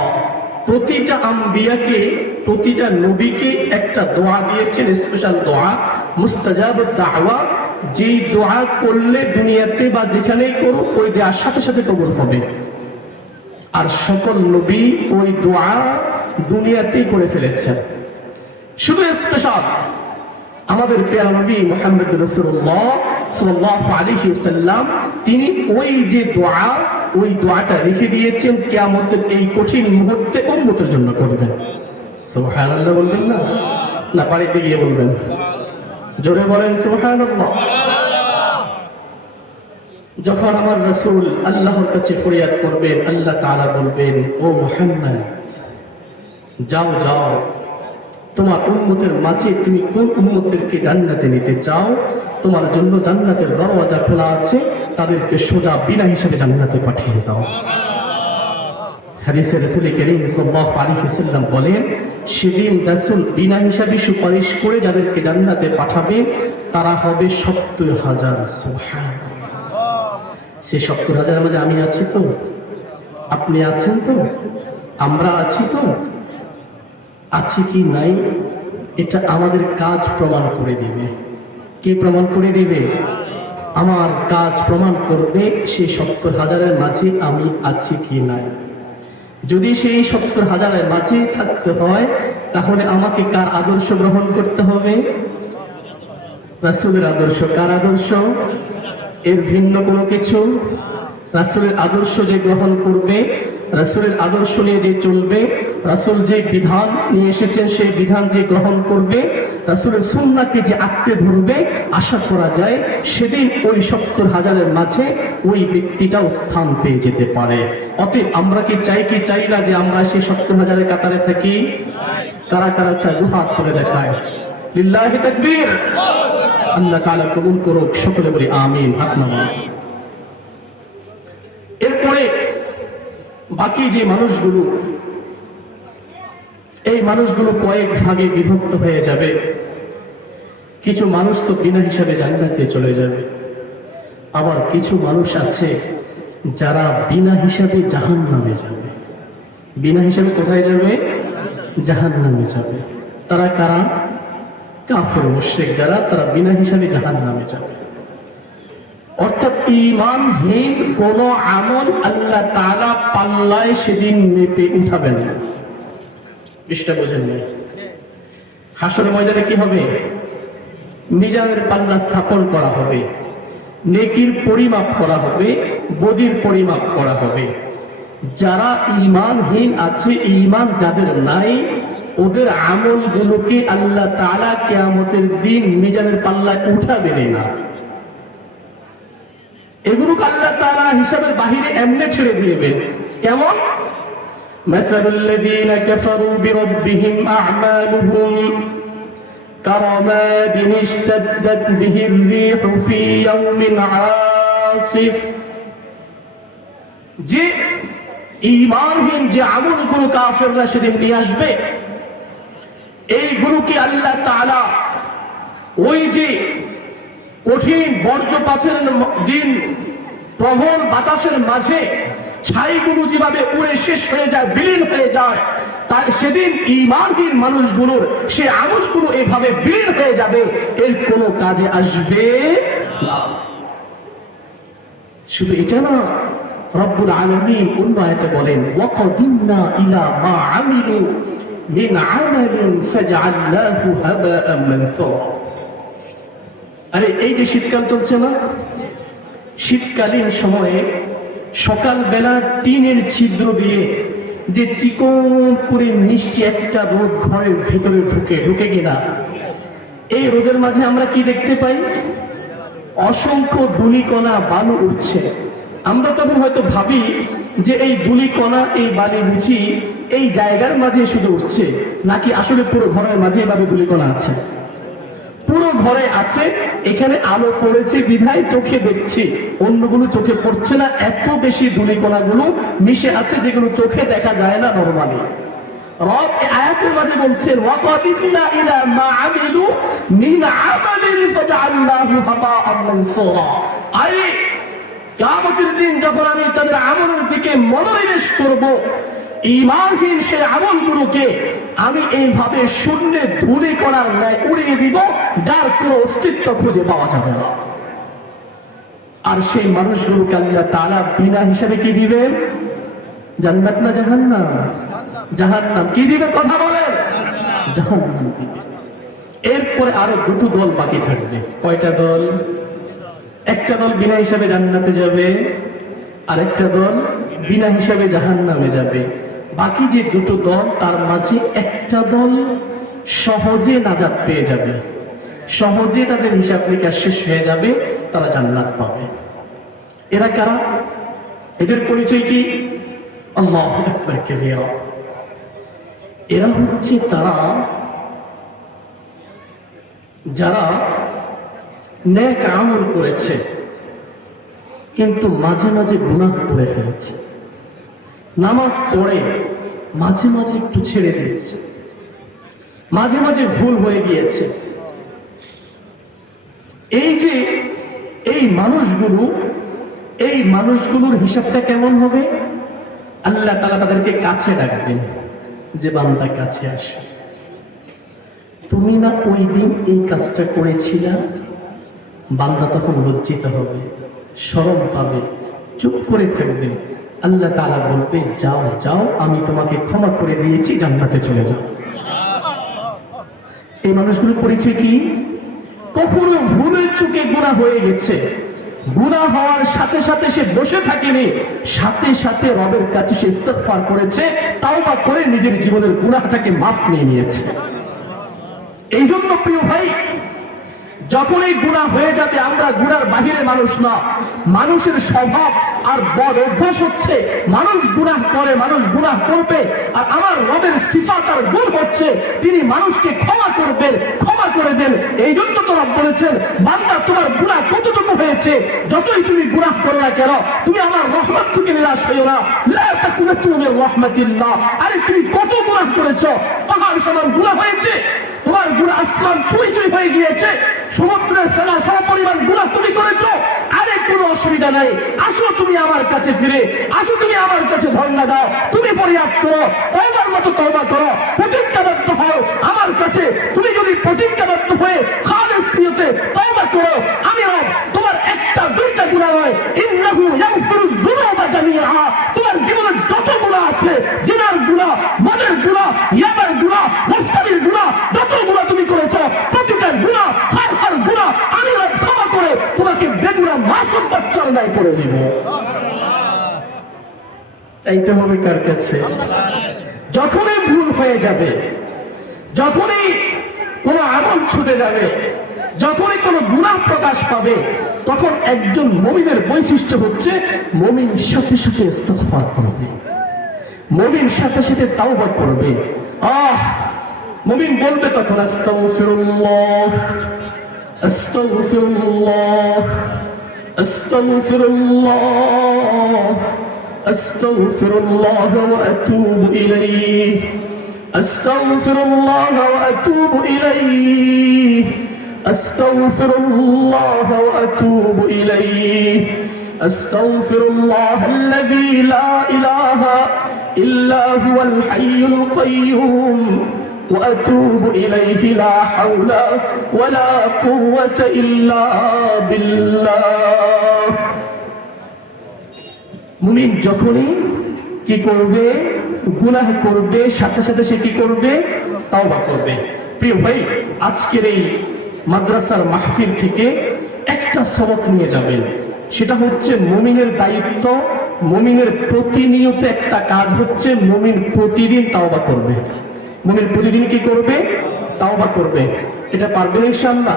প্রতিটা আম্বিয়াকে, প্রতিটা নবীকে একটা দোয়া দিয়েছেন, স্পেশাল দোয়া, মুস্তাজাবুদ দাওয়া, যেই দোয়া করলে দুনিয়াতে বা যেখানেই করো ওই দেওয়ার সাথে সাথে কবুল হবে। আর সকল নবী ওই দোয়া দুনিয়াতেই করে ফেলেছেন। শুধু স্পেশাল আমাদের প্রিয় নবী মুহাম্মদ রাসূলুল্লাহ সাল্লাল্লাহু আলাইহি ওয়াসাল্লাম, তিনি ওই যে দোয়া, ওই দোয়াটা রেখে দিয়েছেন কিয়ামতের এই কঠিন মুহূর্তে উম্মতের জন্য করবেন। সুবহানাল্লাহ বলবেন না? না বাড়িতে গিয়ে বলবেন, জোরে বলেন সুবহানাল্লাহ। যখন আমার রাসূল আল্লাহর কাছে ফরিয়াদ করবেন, আল্লাহ তাআলা বলবেন, ও মুহাম্মদ, যাও যাও, তোমার উম্মতের মাঝে তুমি কোন উম্মতদেরকে জান্নাতে নিতে চাও, তোমার জন্য জান্নাতের দরওয়াজা খোলা আছে, তাদেরকে সোজা বিনা হিসেবে জান্নাতে পাঠিয়ে দাও। হাদিসে রাসূল করিম সাল্লাল্লাহু আলাইহি ওয়াসাল্লাম বলেন, সেদিন রাসূল বিনা হিসাবে সুপারিশ করে যাদেরকে জান্নাতে পাঠাবেন তারা হবে ৭০,০০০। সুবহানাল্লাহ। সেই ৭০,০০০ মাঝে আমি আছি তো, আপনি আছেন তো, আমরা আছি তো, আছি কি নাই এটা আমাদের কাজ প্রমাণ করে দিবে। কি প্রমাণ করে দিবে? আমার কাজ প্রমাণ করবে সেই ৭০,০০০-এর মাঝে আমি আছি কি নাই। যদি সেই ৭০,০০০-এর মাঝে থাকতে হয় তাহলে আমাকে কার আদর্শ গ্রহণ করতে হবে? রাসূলের আদর্শ। কার আদর্শ? এর ভিন্ন কোনো কিছু? রাসূলের আদর্শ যে গ্রহণ করবে, রাসূলের আদর্শ নিয়ে যে চলবে, রাসূল যে বিধান নিয়ে এসেছেন সেই বিধান যে গ্রহণ করবে, রাসূলের সুন্নাহকে যে আঁকড়ে ধরবে, আশা করা যায় সেদিন ওই ৭০,০০০-এর মাঝে ওই ব্যক্তিটাও স্থান পেয়ে যেতে পারে। অতএব আমরা কি চাই না যে আমরা সেই ৭০,০০০-এর কাতারে থাকি? কারা কারা চায় দুহাত তুলে দেখায়। লিল্লাহি তাকবীর। আল্লাহ তাআলা কবুল করুক, সকলে বলি আমিন। হাত নামান। এরপরে বাকি যে মানুষগুলো, এই মানুষগুলো কয়েক ভাগে বিভক্ত হয়ে যাবে। কিছু মানুষ তো বিনা হিসাবে জান্নাতে চলে যাবে, আবার কিছু মানুষ আছে যারা বিনা হিসাবে জাহান্নামে যাবে। বিনা হিসাবে কোথায় যাবে? জাহান্নামে যাবে। তারা কারা? কাফের মুশরিক যারা, তারা বিনা হিসাবে জাহান্নামে যাবে। অর্থাৎ ঈমানহীন কোন আমল আল্লাহ তাআলা পাল্লায় সেদিন মেপে উঠাবেন না। বিষয়টা বোঝেন নাই? হাসরের ময়দানে কি হবে? মিজানের পাল্লা স্থাপন করা হবে, নেকির পরিমাপ করা হবে, বদির পরিমাপ করা হবে। যারা ঈমানহীন আছে, ঈমান যাদের নাই, ওদের আমলগুলোকে আল্লাহ তাআলা কিয়ামতের দিন মিজানের পাল্লায় উঠাবেন না। এগুলোকে আল্লাহ তাআলা হিসাবের বাহিরে এমনি ছেড়ে দিবেন। কেমন? মাসালুল্লাযীনা কাফারু বিরাব্বিহিম আ'মালুহুম কারামাদিন ইশতাদ্দাত বিহির রিহু ফি ইয়াওমিন আসিফ। যে ঈমানহীন যে আমলগুলো কাফেররা সেদিন নিয়ে আসবে, এইগুলোকে আল্লাহ তাআলা ওই যে কঠিন বজ্রপাতের দিন প্রবল বাতাসের মাঝে ছাইগুলো যেভাবে উড়ে শেষ হয়ে যায়, বিলীন হয়ে যায়, তাই সেদিন ঈমানহীন মানুষগুলোর সে আমলগুলো এভাবে বিলীন হয়ে যাবে, এর কোনো কাজে আসবে না। শুধু এটা না, রব্বুল আলামিন অন্য আয়াতে বলেন, ওয়াকাদিমনা ইলা মা আমিলু মিন আমালিন ফাজআলনাহু হাবাআন মানসুরা। আরে এই যে শীতকাল চলছে না, শীতকালীন সময়ে সকালবেলা টিনের ছিদ্র দিয়ে যে চিকন করে মিষ্টি একটা রোদ ঘরের ভেতরে ঢুকে কিনা, এই রোদের মাঝে আমরা কি দেখতে পাই? অসংখ্য ধূলিকণা বালু উঠছে। আমরা তখন হয়তো ভাবি যে এই ধূলিকণা, এই বালি বুঝি এই জায়গার মাঝে শুধু উঠছে, নাকি আসলে পুরো ঘরের মাঝে এভাবে ধূলিকণা আছে? পুরো ঘরে আছে। এখানে আলো পড়েছে বিধায় চোখে দেখছি, অন্যগুলো চোখে পড়ছে না। এত বেশি ধূলিকণাগুলো মিশে আছে যেগুলো চোখে দেখা যায় না নরমালি। রব আয়াতের মাঝে বলছেন, ওয়াকাদিমনা ইলা মা আমিলু মিন আমালিন ফাজআলনাহু হাবাআন মানসুরা। আরে কিয়ামতের দিন যখন আমি তাদের আমলের দিকে মনোনিবেশ করব, ঈমানহীন সেই আমলগুলোকে আমি এইভাবে শূন্যে ধূলি করার ন্যায় উড়িয়ে দিব, যার কোনো অস্তিত্ব খুঁজে পাওয়া যাবে না। আর সেই মানুষগুলোকে আল্লাহ তাআলা বিনা হিসাবে কি দিবেন? জান্নাত না জাহান্নাম? জাহান্নাম। কি দিবে? কথা বলেন। জাহান্নাম দিবে। এরপরে আরো দুটো দল বাকি থাকবে। কয়টা দল? একটা দল বিনা হিসাবে জান্নাতে যাবে, আর একটা দল বিনা হিসাবে জাহান্নামে যাবে। বাকি যে দুটো দল, তার মাঝে একটা দল সহজে নাজাত পেয়ে যাবে, সহজে তাদের হিসাব নিকাশ শেষ হয়ে যাবে, তারা জান্নাত পাবে। এরা কারা? এদের পরিচয় কি? আল্লাহু আকবার কাবীরা। এরা হচ্ছে তারা যারা নেক আমল করেছে কিন্তু মাঝে মাঝে গুনাহ করে ফেলেছে, নামাজ পড়ে মাঝে মাঝে একটু ছেড়ে দিয়েছে, মাঝে মাঝে ভুল হয়ে গিয়েছে। এই মানুষগুলোর হিসাবটা কেমন হবে? আল্লাহ তাআলা তাদেরকে কাছে রাখবেন, যে বান্দা কাছে আসো, তুমি না ওই দিন এই কাজটা করেছিলা। বান্দা তখন লজ্জিত হবে, শরম পাবে, চুপ করে থাকবে। আল্লাহ তাআলা বলবে, যাও যাও, আমি তোমাকে ক্ষমা করে দিয়েছি, জান্নাতে চলে যাও। এই মানুষগুলোর পরিচয় কি? কখনো ভুলের চুকে গুনাহ হয়ে গেছে, গুনাহ হওয়ার সাথে সাথে সে বসে থাকেনি, সাথে সাথে রবের কাছে সে ইস্তিগফার করেছে, তাওবা করে নিজের জীবনের গুনাহটাকে মাফ নিয়ে নিয়েছে। এই জন্য প্রিয় ভাই, যখন এই গুনাহ হয়ে যাবে, আমরা গুনার বাহিরে মানুষ না। মানুষের স্বভাব আর বদ অভ্যাস হচ্ছে মানুষ গুনাহ করে, মানুষ গুনাহ করবে। আর আমার রবের সিফাত আর গুণ হচ্ছে তিনি মানুষকে ক্ষমা করবেন, ক্ষমা করে দেন। এই জন্য তো রব বলেছেন, বান্দা তোমার গুনাহ কতটুকু হয়েছে, যতই তুমি গুনাহ করো না কেন, তুমি আমার রহমত থেকে নিরাশ হইও না। লা তাকুনাতু মির রাহমাতিল্লাহ। আরে তুমি কত গুনাহ করেছো, পাহাড় সমান গুনাহ হয়েছে, তোমার গুনাহ আসমান ছুঁই ছুঁই হয়ে গিয়েছে, সমুদ্রের ফেলা সমপরিমাণ গুনাহ তুমি করেছো। আরে কোনো অসুবিধা নাই, আসো তুমি আমার কাছে ফিরে আসো, তুমি আমার কাছে ধর্ণা দাও, তুমি ফরিয়াদ করো, তওবার মতো তওবা করো, প্রতিজ্ঞাবদ্ধ হও আমার কাছে। তুমি যদি প্রতিজ্ঞাবদ্ধ হয়ে খালিস নিয়তে তওবা করো, আমি রব তোমার একটা দুইটা গুনাহ নয়, ইন্নাহু ইয়াগফিরুয যুনুবা জামিআ, তোমার জীবনে যত গুনাহ আছে, জিনার গুনাহ, মদের গুনাহ, ইয়াবার গুনাহ, মুস্তাবির গুনাহ, যত গুনাহ তুমি করেছো, প্রতিটা গুনাহ হার গুনাহ আমি রব ক্ষমা করে তোমাকে বেগুনাহ মাসুম বাচ্চার ন্যায় করে দেব। চাইতে হবে কার কাছে? যখনই ভুল হয়ে যাবে, যখনই কোনো আমল ছুটে যাবে, যখনই কোনো গুনাহ প্রকাশ পাবে, তখন একজন মুমিনের বৈশিষ্ট্য হচ্ছে মুমিন সাথে সাথে ইস্তিগফার করবে, মুমিন সাথে সাথে তাওবা করবে। মুমিন বলবে তখন, আস্তাগফিরুল্লাহ আস্তাগফিরুল্লাহ আস্তাগফিরুল্লাহ আস্তাগফিরুল্লাহ ওয়া আতুবু ইলাইহি আস্তাগফিরুল্লাহ ওয়া আতুবু ইলাইহি আস্তাগফিরুল্লাহ ওয়া আতুবু ইলাইহি আস্তাগফিরুল্লাহ আল্লাযী লা ইলাহা ইল্লা হুয়াল হাইয়ুল কাইয়্যুম وأتوب إليه لا حول ولا قوة إلا بالله। মুমিন যখনই কি করবে, গুনাহ করবে, সাথে সাথে সে কি করবে, তাওবা করবে। প্রিয় ভাই, আজকের এই মাদ্রাসার মাহফিল থেকে একটা সবক নিয়ে যাবেন, সেটা হচ্ছে মুমিনের দায়িত্ব, মুমিনের প্রতিনিয়ত একটা কাজ হচ্ছে মুমিন প্রতিদিন তাওবা করবে। মুমিন প্রতিদিন কি করবে? তাওবা করবে। এটা পারবেন ইনশাআল্লাহ?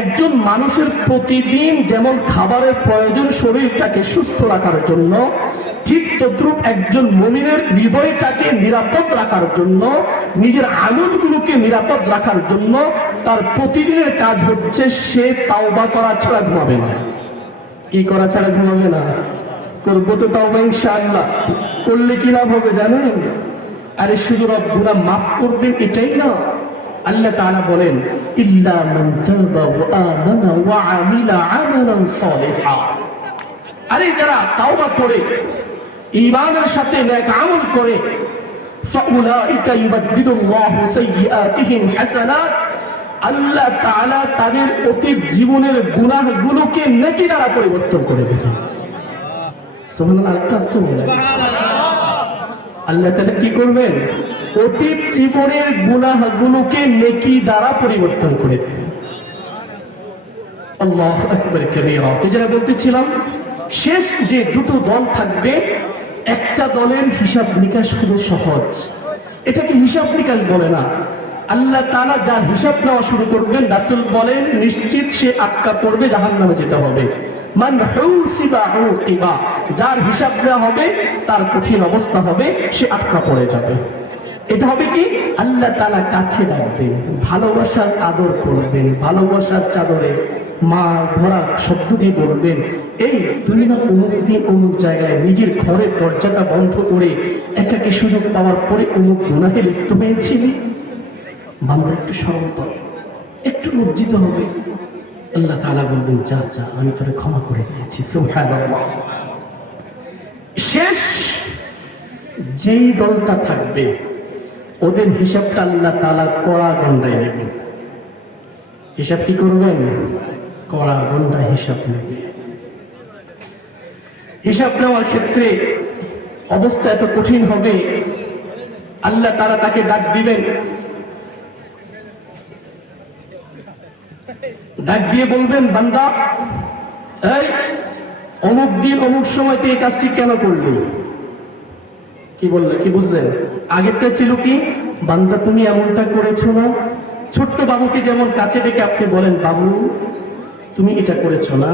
একজন মানুষের প্রতিদিন যেমন খাবারের প্রয়োজন শরীরটাকে সুস্থ রাখার জন্য, ঠিক তদ্রূপ একজন মুমিনের হৃদয়টাকে নিরাপদ রাখার জন্য, নিজের আমলগুলোকে নিরাপদ রাখার জন্য তার প্রতিদিনের কাজ হচ্ছে সে তাওবা করা ছাড়া ঘুমাবে না। কি করা ছাড়া ঘুমাবে না? করবো তো তাওবা ইনশাআল্লাহ। করলে কি লাভ হবে জানেন? আরে শুধু রব গুনাহ মাফ করবেন এটাই না, আল্লাহ তাআলা বলেন, ইল্লা মান তাবা ওয়া আমানা ওয়া আমিলা আমালান সালিহা। আরে যারা তাওবা করে, ঈমানের সাথে নেক আমল করে, ফাউলাইকা ইউবাদদিলুল্লাহু সাইয়্যাতিহিম হাসানাত, আল্লাহ তাআলা তাদের অতীত জীবনের গুনাহগুলোকে নেকি দ্বারা পরিবর্তন করে দেবেন। সুবহানাল্লাহ। আল্লাহ তাআলা কি করবেন? অতীত জীবনের গুনাহগুলোকে নেকি দ্বারা পরিবর্তন করে দেবেন। আল্লাহু আকবার কাবীরা। যেটা বলতেছিলাম, শেষ যে দুটো দল থাকবে, একটা দলের হিসাব নিকাশ হবে সহজ। এটাকে হিসাব নিকাশ বলে না। আল্লাহ তাআলা যার হিসাব নেওয়া শুরু করবেন, রাসূল বলেন নিশ্চিত সে আটকা পড়বে, জাহান্নামে যেতে হবে। মান হুসিবা উকিবা, যার হিসাব নেওয়া হবে তার কঠিন অবস্থা হবে, সে আটকা পড়ে যাবে। এটা হবে কি, আল্লাহ তাআলা কাছে রাখবেন, ভালোবাসার আদর করবেন, ভালোবাসার চাদরে মা ভরা শব্দ দিয়ে বলবেন, এই তুমি না অমুক দিন অমুক জায়গায় নিজের ঘরের দরজাটা বন্ধ করে একাকে সুযোগ পাওয়ার পরে অমুক গুনাহে লিপ্ত হয়েছিলি। বান্দা একটু শরম পাবে, একটু লজ্জিত হবে। আল্লাহ তাআলা বলবেন, যা যা, আমি তোরে ক্ষমা করে দিয়েছি। সুবহানাল্লাহ। শেষ যেই দলটা থাকবে ওদের হিসাবটা আল্লাহ তাআলা কড়া গন্ডায় নেবেন। হিসাব কি করবেন? কড়া গন্ডায় হিসাব নেবে। হিসাব নেওয়ার ক্ষেত্রে অবস্থা এত কঠিন হবে, আল্লাহ তাআলা তাকে ডাক দিবেন, ডাক দিয়ে বলবেন, বান্দা এই অমুক দিন অমুক সময় তুই এই কাজটি কেন করলি? কি বললে, কি বুঝলেন? আগেরটা ছিল কি, বান্দা তুমি এমনটা করেছো না। ছোট্ট বাবুকে যেমন কাছে ডেকে আপনি বলেন, বাবু তুমি এটা করেছো না,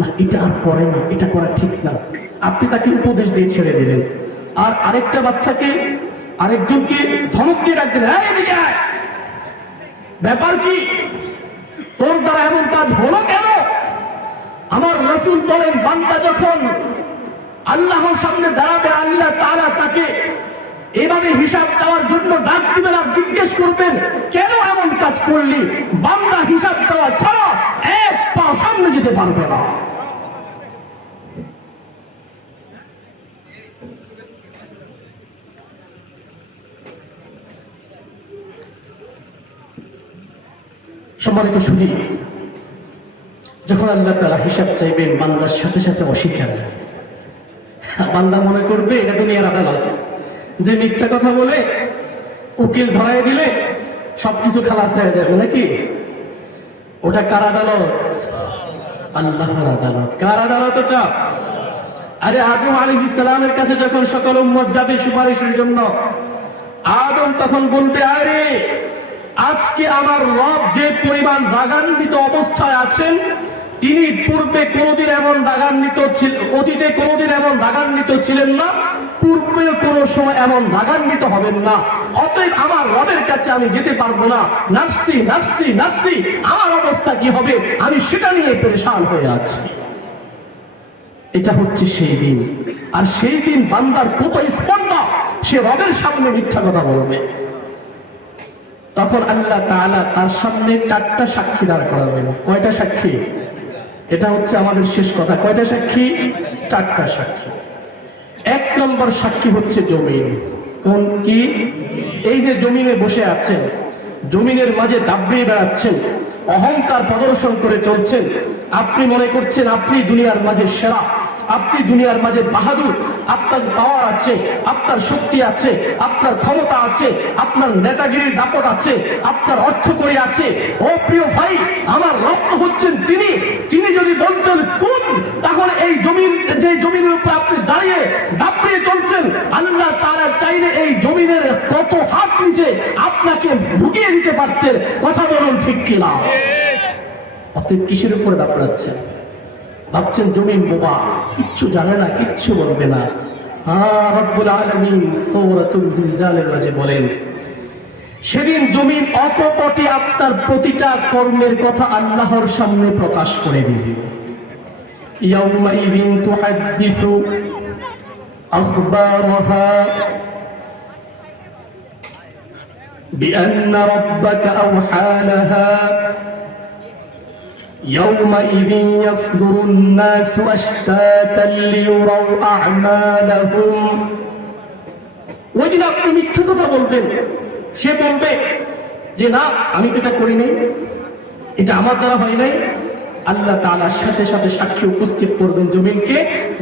না এটা আর করে না, এটা করা ঠিক না, আপনি তাকে উপদেশ দিয়ে ছেড়ে দিলেন। আর আরেকটা বাচ্চাকে, আরেকজনকে ধমক দিয়ে ডাক দিলেন, এই এদিকে আয়, ব্যাপার কি, তোর দ্বারা এমন কাজ হলো কেন? আমার রাসূল বলেন, বান্দা যখন আল্লাহর সামনে দাঁড়াবে, আল্লাহ তাআলা তাকে এভাবে হিসাব দেওয়ার জন্য ডাক দিবেন আর জিজ্ঞেস করবেন, কেন এমন কাজ করলি? বান্দা হিসাব দেওয়া ছাড়া এক পা সামনে যেতে পারবে না। সম্মানিত সুধী, যখন আল্লাহ তাআলা হিসাব চাইবেন, বান্দার সাথে সাথে অস্বীকার যাবে। বান্দা মনে করবে এটা দুনিয়ার আদালত, যে মিথ্যা কথা বলে উকিল ধরায় দিলে সবকিছু খালাস হয়ে যাবে নাকি? ওটা কার আদালত? আল্লাহর আদালত। কার আদালত ওটা? আরে আদম আলাইহিস সালামের কাছে যখন সকল উম্মত যাবে সুপারিশের জন্য, আদম তখন বলবে, আরে আজকে আমার রব যে পরিমাণ রাগান্বিত অবস্থায় আছেন, তিনি পূর্বে কোনোদিন এমন রাগান্বিত ছিলেন, অতীতে কোনোদিন এমন রাগান্বিত ছিলেন না, পূর্বে কোনো সময় এমন রাগান্বিত হবেন না। অতএব আমার রবের কাছে আমি যেতে পারবো না। নাফসি নাফসি নাফসি, আমার অবস্থা কি হবে আমি সেটা নিয়ে পেরেশান হয়ে আছি। এটা হচ্ছে সেই দিন। আর সেই দিন বান্দার কত স্পর্ধা, সে রবের সামনে মিথ্যা কথা বলবে। তখন আল্লাহ তাআলা তার সামনে 4টা সাক্ষী দাঁড় করাবেন। কয়টা সাক্ষী? এটা হচ্ছে আমাদের শেষ কথা। কয়টা সাক্ষী? 4টা সাক্ষী। 1 নম্বর সাক্ষী হচ্ছে জমিন। কোন কি? এই যে জমিনে বসে আছেন, জমিনের মাঝে দাবড়িয়ে বেড়াচ্ছেন, অহংকার প্রদর্শন করে চলছেন, আপনি মনে করছেন আপনি দুনিয়ার মাঝে সেরা, আপনি দুনিয়ার মাঝে বাহাদুর, আপনার পাওয়ার আছে, আপনার শক্তি আছে, আপনার ক্ষমতা আছে, আপনার নেতাগিরির দাপট আছে, আপনার অর্থকড়ি আছে। ও প্রিয় ভাই, আমার রব হচ্ছেন তিনি। তিনি যদি বলতেন কোন, তাহলে এই জমিন, যে জমিনের উপর আপনি দাঁড়িয়ে দাপড়িয়ে চলছেন, আল্লাহ তাআলা চাইলে এই জমিনের কত হাত নিচে আপনাকে ঢুকিয়ে দিতে পারতেন। কথা বলুন ঠিক কিনা? অতএব কিসের উপরে দাপড়াচ্ছেন? ভাবছেন জমিন বোবা, কিচ্ছু জানে না, কিচ্ছু বলবে না। রব্বুল আলামিন সূরাতুল জিলজালের মাঝে বলেন, সেদিন জমিন অকপটে আপনার প্রতিটা কর্মের কথা আল্লাহর সামনে প্রকাশ করে দিবে। ইয়াউমাইযিন তুহাদ্দিসু আখবারাহা বিআন্না রাব্বাকা আওহা লাহা يومئذ يصدر الناس أشتاتا ليروا أعمالهم। ওই দিন আপনি মিথ্যা কথা বলবেন, সে বলবে যে না আমি তো এটা করি নাই, এটা আমার দ্বারা হয় নাই। আল্লাহ তাআলার সাথে সাথে সাক্ষী উপস্থিত করবেন জমিনকে।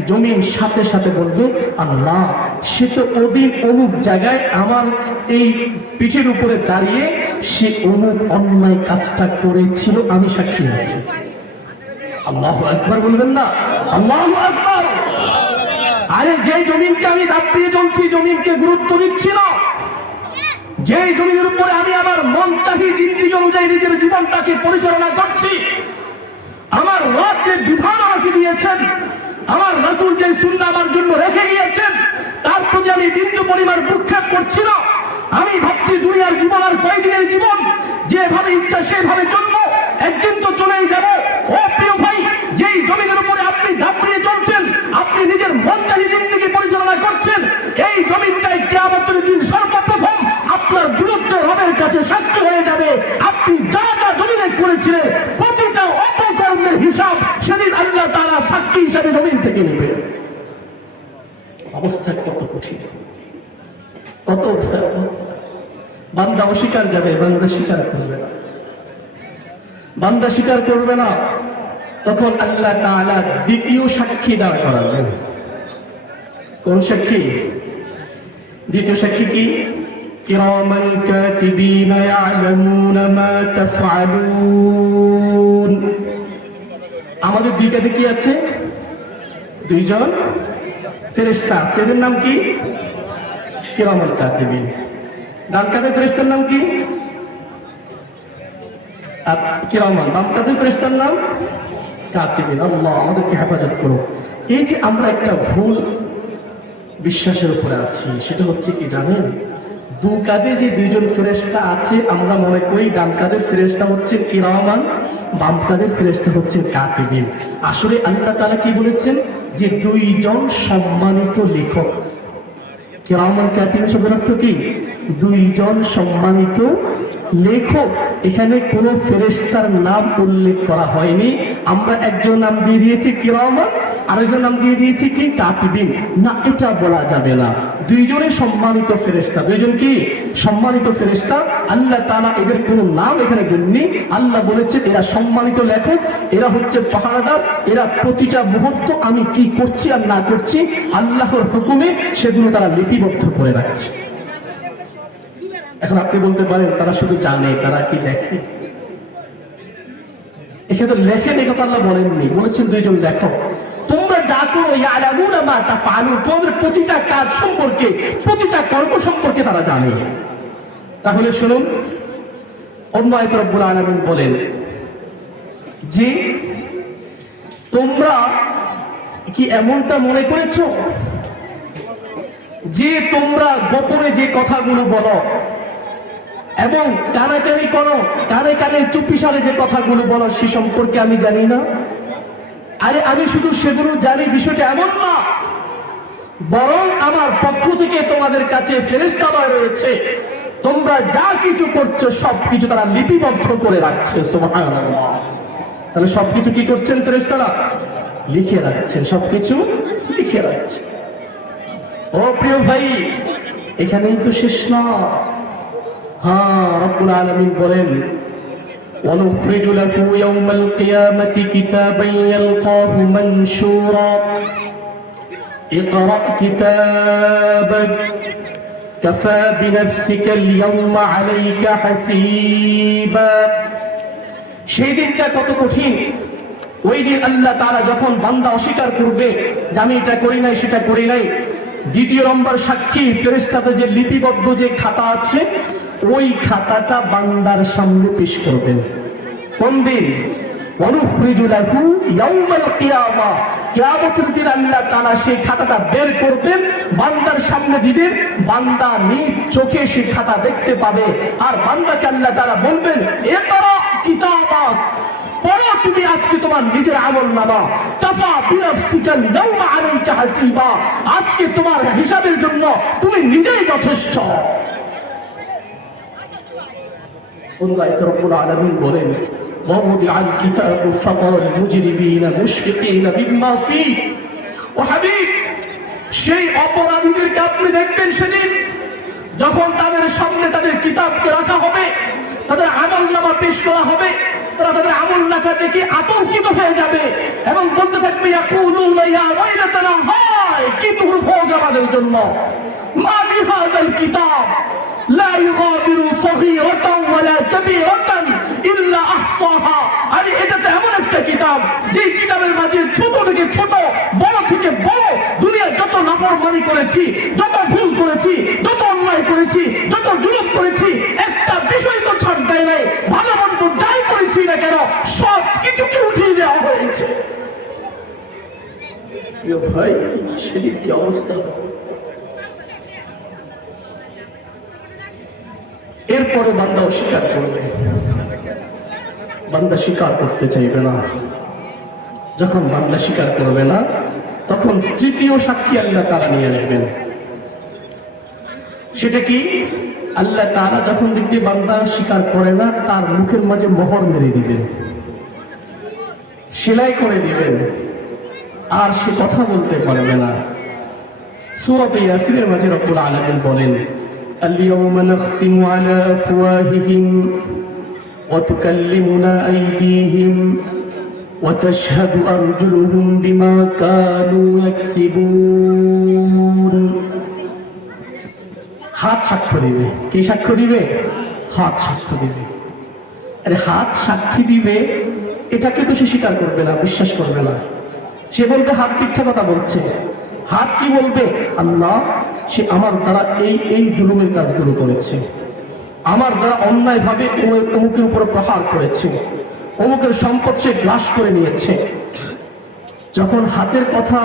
জমিন সাথে সাথে বলবে, আল্লাহ সে তো ওদিন অমুক জায়গায় আমার এই পিঠের উপরে দাঁড়িয়ে সে অমুক অন্যায় কাজটা করেছিল, আমি সাক্ষী আছি। আল্লাহু আকবার বলবেন না? আল্লাহু আকবার। আরে যে জমিনকে আমি দাপিয়ে চলছি, জমিনকে গুরুত্ব দিচ্ছি না, যে জমিনের উপরে আমি আমার মন চাহি চিন্তি অনুযায়ী নিজের জীবনটাকে পরিচালনা করছি, আমার রব যে বিধান আমাকে দিয়েছেন, আমার রাসূল যে সুন্নাহ আমার জন্য রেখে গিয়েছেন, তার প্রতি আমি বিন্দু পরিমাণ ভ্রুক্ষেপ করছি না, আমি ভাবছি দুনিয়ার জীবন আর কয়েকদিনের জীবন, যেভাবে ইচ্ছা সেভাবে চলবো, একদিন তো চলেই যাবো। ও প্রিয় ভাই, যেই জমিনের উপরে আপনি দাঁড়িয়ে চলছেন, আপনি নিজের মনচাহি জিন্দেগি পরিচালনা করছেন, এই জমিনটাই কিয়ামতের দিন সর্বপ্রথম আপনার বিরুদ্ধে রবের কাছে সাক্ষী হয়ে যাবে। আপনি যা যা জমিনে করেছিলেন প্রতিটা অপকর্মের হিসাব সেদিন আল্লাহ তাআলা সাক্ষী হিসাবে জমিন থেকে নেবে। অবস্থা কত কঠিন, কত ভয়াবহ। বান্দা অস্বীকার যাবে, বান্দা স্বীকার করবে না, বান্দা স্বীকার করবে না, তখন আল্লাহ তাআলা দ্বিতীয় সাক্ষী দাঁড় করাবেন। কোন সাক্ষী? দ্বিতীয় সাক্ষী কি? কিরামান কাতিবিনা ইয়ালামুনা মা তাফআলুন। আমাদের দুই কাঁধে কি আছে? দুইজন ফেরেশতা আছে, এদের নাম কি? কিরামান কাতিবিন। ডান কাঁধে ফেরেশতার নাম কি? কিরামান। বাম কাঁধে ফেরেশতার নাম কাতিবিন। আল্লাহ আমাদেরকে হেফাজত করুন। এই যে আমরা একটা ভুল বিশ্বাসের উপরে আছি, সেটা হচ্ছে কি জানেন? দু কাঁধে যে দুইজন ফেরেশতা আছে, আমরা মনে করি ডান কাঁধের ফেরেশতা হচ্ছে কিরামান, বাম কাঁধের ফেরেশতা হচ্ছে কাতিবিন। আসলে আল্লাহ তাআলা কি বলেছেন? যে দুইজন সম্মানিত লেখক। কিরামান কাতিবিন শব্দের অর্থ কি? দুইজন সম্মানিত লেখক। এখানে কোনো ফেরেশতার নাম উল্লেখ করা হয়নি। আমরা একজন নাম দিয়ে দিয়েছি কিরামান, আরেকজন নাম দিয়ে দিয়েছি কি? কাতিবিন। না, এটা বলা যাবে না। দুইজনে সম্মানিত ফেরেশতা। দুইজন কি? সম্মানিত ফেরেশতা। আল্লাহ তাআলা এদের কোনো নাম এখানে দেননি। আল্লাহ বলেছেন এরা সম্মানিত লেখক, এরা হচ্ছে পাহারাদার, এরা প্রতিটা মুহূর্ত আমি কি করছি আর না করছি আল্লাহর হুকুমে সেগুলো তারা লিপিবদ্ধ করে রাখছে। এখন আপনি বলতে পারেন তারা শুধু জানে, তারা কি দেখে? এখানে তো লেখেন, এই কথা আল্লাহ বলেননি, বলেছেন দুইজন লেখক। তোমরা যা করো ইয়ালামুনা মা তাফআলুন, তোমাদের প্রতিটা কাজ সম্পর্কে, প্রতিটা কর্ম সম্পর্কে তারা জানে। তাহলে শুনুন, অন্য আয়াতে রব্বুল আলামিন বলেন যে তোমরা কি এমনটা মনে করেছো যে তোমরা গোপনে যে কথাগুলো বলো এবং কানাকানি করো, কানে কানে চুপিসারে যে কথাগুলো বলো সে সম্পর্কে আমি জানি না? আরে আমি শুধু সেগুলো জানি, বিষয়টা এমন না, বরং আমার পক্ষ থেকে তোমাদের কাছে ফেরেশতাদ্বয় রয়েছে, তোমরা যা কিছু করছো সবকিছু তারা লিপিবদ্ধ করে রাখছে। সুবহানাল্লাহ। তাহলে সবকিছু কি করছেন ফেরেশতারা? লিখে রাখছেন, সবকিছু লিখে রাখছে। ও প্রিয় ভাই, এখানেই তো শেষ না। হ্যাঁ, রব্বুল আলামিন বলেন وَنُخْرِجُ لَهُ يَوْمَ الْقِيَامَةِ كِتَابًا يَلْقَاهُ مَنشُورًا اقْرَأْ كِتَابَكَ كَفَى بِنَفْسِكَ الْيَوْمَ عَلَيْكَ حَسِيبًا। সেই দিনটা কত কঠিন। ওই দিন আল্লাহ তাআলা যখন বান্দা অস্বীকার করবে যে আমি এটা করি নাই, সেটা করি নাই, দ্বিতীয় নম্বর সাক্ষী ফেরেশতাদের যে লিপিবদ্ধ যে খাতা আছে, ওই খাতাটা বান্দার সামনে পেশ করবেন। কোন দিন? ওয়ানুখরিজু লাহু ইয়াউমাল কিয়ামা, কিয়ামতের দিন আল্লাহ তাআলা সেই খাতাটা বের করবেন, বান্দার সামনে দিবেন, বান্দা নিজ চোখে সেই খাতা দেখতে পাবে। আর বান্দাকে আল্লাহ তাআলা বলবেন ইকরা কিতাবাক, পড়ো তুমি আজকে তোমার নিজের আমলনামা, কাফা বিনাফসিকাল ইয়াউমা আলাইকা হাসিবা, আজকে তোমার হিসাবের জন্য তুমি নিজেই যথেষ্ট। আল্লাহ রাব্বুল আলামিন বলেন وَوُضِعَ الْكِتَابُ فَتَرَى الْمُجْرِمِينَ مُشْفِقِينَ مِمَّا فِيهِ। ও হাবিব, সেই অপরাধীদেরকে আপনি দেখবেন সেদিন যখন তাদের সামনে তাদের কিতাবকে রাখা হবে, তাদের আমলনামা পেশ করা হবে, তারা তাদের আমলনামা দেখে আতঙ্কিত হয়ে যাবে এবং বলতে থাকবে ইয়াকুলুনা ইয়া ওয়াইলাতানা, হায় কি দুর্ভোগ আমাদের জন্য, মা লিহাযাল কিতাব লা ইউগাদিরু সগীরাতান ওয়ালা কাবীরাতান ইল্লা আহসাহা। আরে এটা তো এমন একটা কিতাব যে কিতাবের মাঝে ছোট থেকে ছোট, বড় থেকে বড়, দুনিয়ার যত নাফরমানি করেছি, যত ভুল করেছি, যত অন্যায় করেছি, যত জুলুম করেছি, একটা বিষয় তো ছাড় দেয় নাই, ভালো মন্দ যাই করেছি না কেন সব কিছুকে উঠিয়ে দেওয়া হয়েছে। ভাই, সেদিন কি অবস্থা। এরপরে বান্দা অস্বীকার করবে, বান্দা স্বীকার করতে চাইবে না। যখন বান্দা স্বীকার করবে না, তখন তৃতীয় সাক্ষী আল্লাহ তাআলা নিয়ে আসবেন। সেটা কি? আল্লাহ তাআলা যখন দেখবে বান্দা স্বীকার করে না, তার মুখের মাঝে মোহর মেরে দিবেন, সেলাই করে দিবেন, আর সে কথা বলতে পারবে না। সূরা ইয়াসিনের মাঝে রব্বুল আলামিন বলেন, আল-ইয়াওমা নাখতিমু আলা আফওয়াহিহিম ওয়া তুকাল্লিমুনা আইদিহিম ওয়া তাশহাদু আরজুলুহুম বিমা কানু ইয়াকসিবুন। হাত সাক্ষ্য দিবে। কি সাক্ষ্য দিবে? হাত সাক্ষ্য দিবে। আরে হাত সাক্ষী দিবে, এটাকে তো সে স্বীকার করবে না, বিশ্বাস করবে না। সে বলবে হাত মিথ্যা কথা বলছে। হাত কি বলবে? আল্লাহ, সে আমার দ্বারা এই জুলুমের কাজগুলো করেছে, আমার দ্বারা অন্যায় ভাবে অমুকের উপর প্রহার করেছে, অমুকের সম্পদ সে গ্রাস করে নিয়েছে। যখন হাতের কথা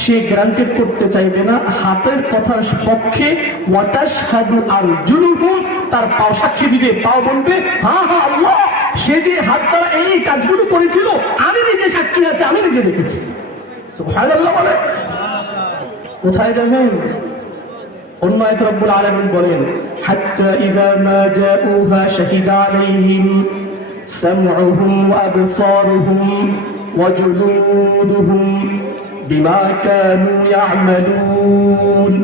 সে গ্রান্টেড করতে চাইবে না, হাতের কথার পক্ষে ওয়াতাশহাদু আরজুলুহুম, তার পাও সাক্ষী দিবে। পাও বলবে, হ্যাঁ হ্যাঁ আল্লাহ, সে যে হাত দ্বারা এই কাজগুলো করেছিল, আমি নিজে সাক্ষী আছে, আমি নিজে দেখেছি। সুবহানাল্লাহ বলে। কোথায় যাবেন? অন্য আয়াতে রব্বুল আলামিন বলেন, হাত্তা ইযা মা জাউহা শাহিদা আলাইহিম সামউহুম ওয়া আবসারুহুম ওয়া জুলুদুহুম বিমা কানু ইয়ামালুন।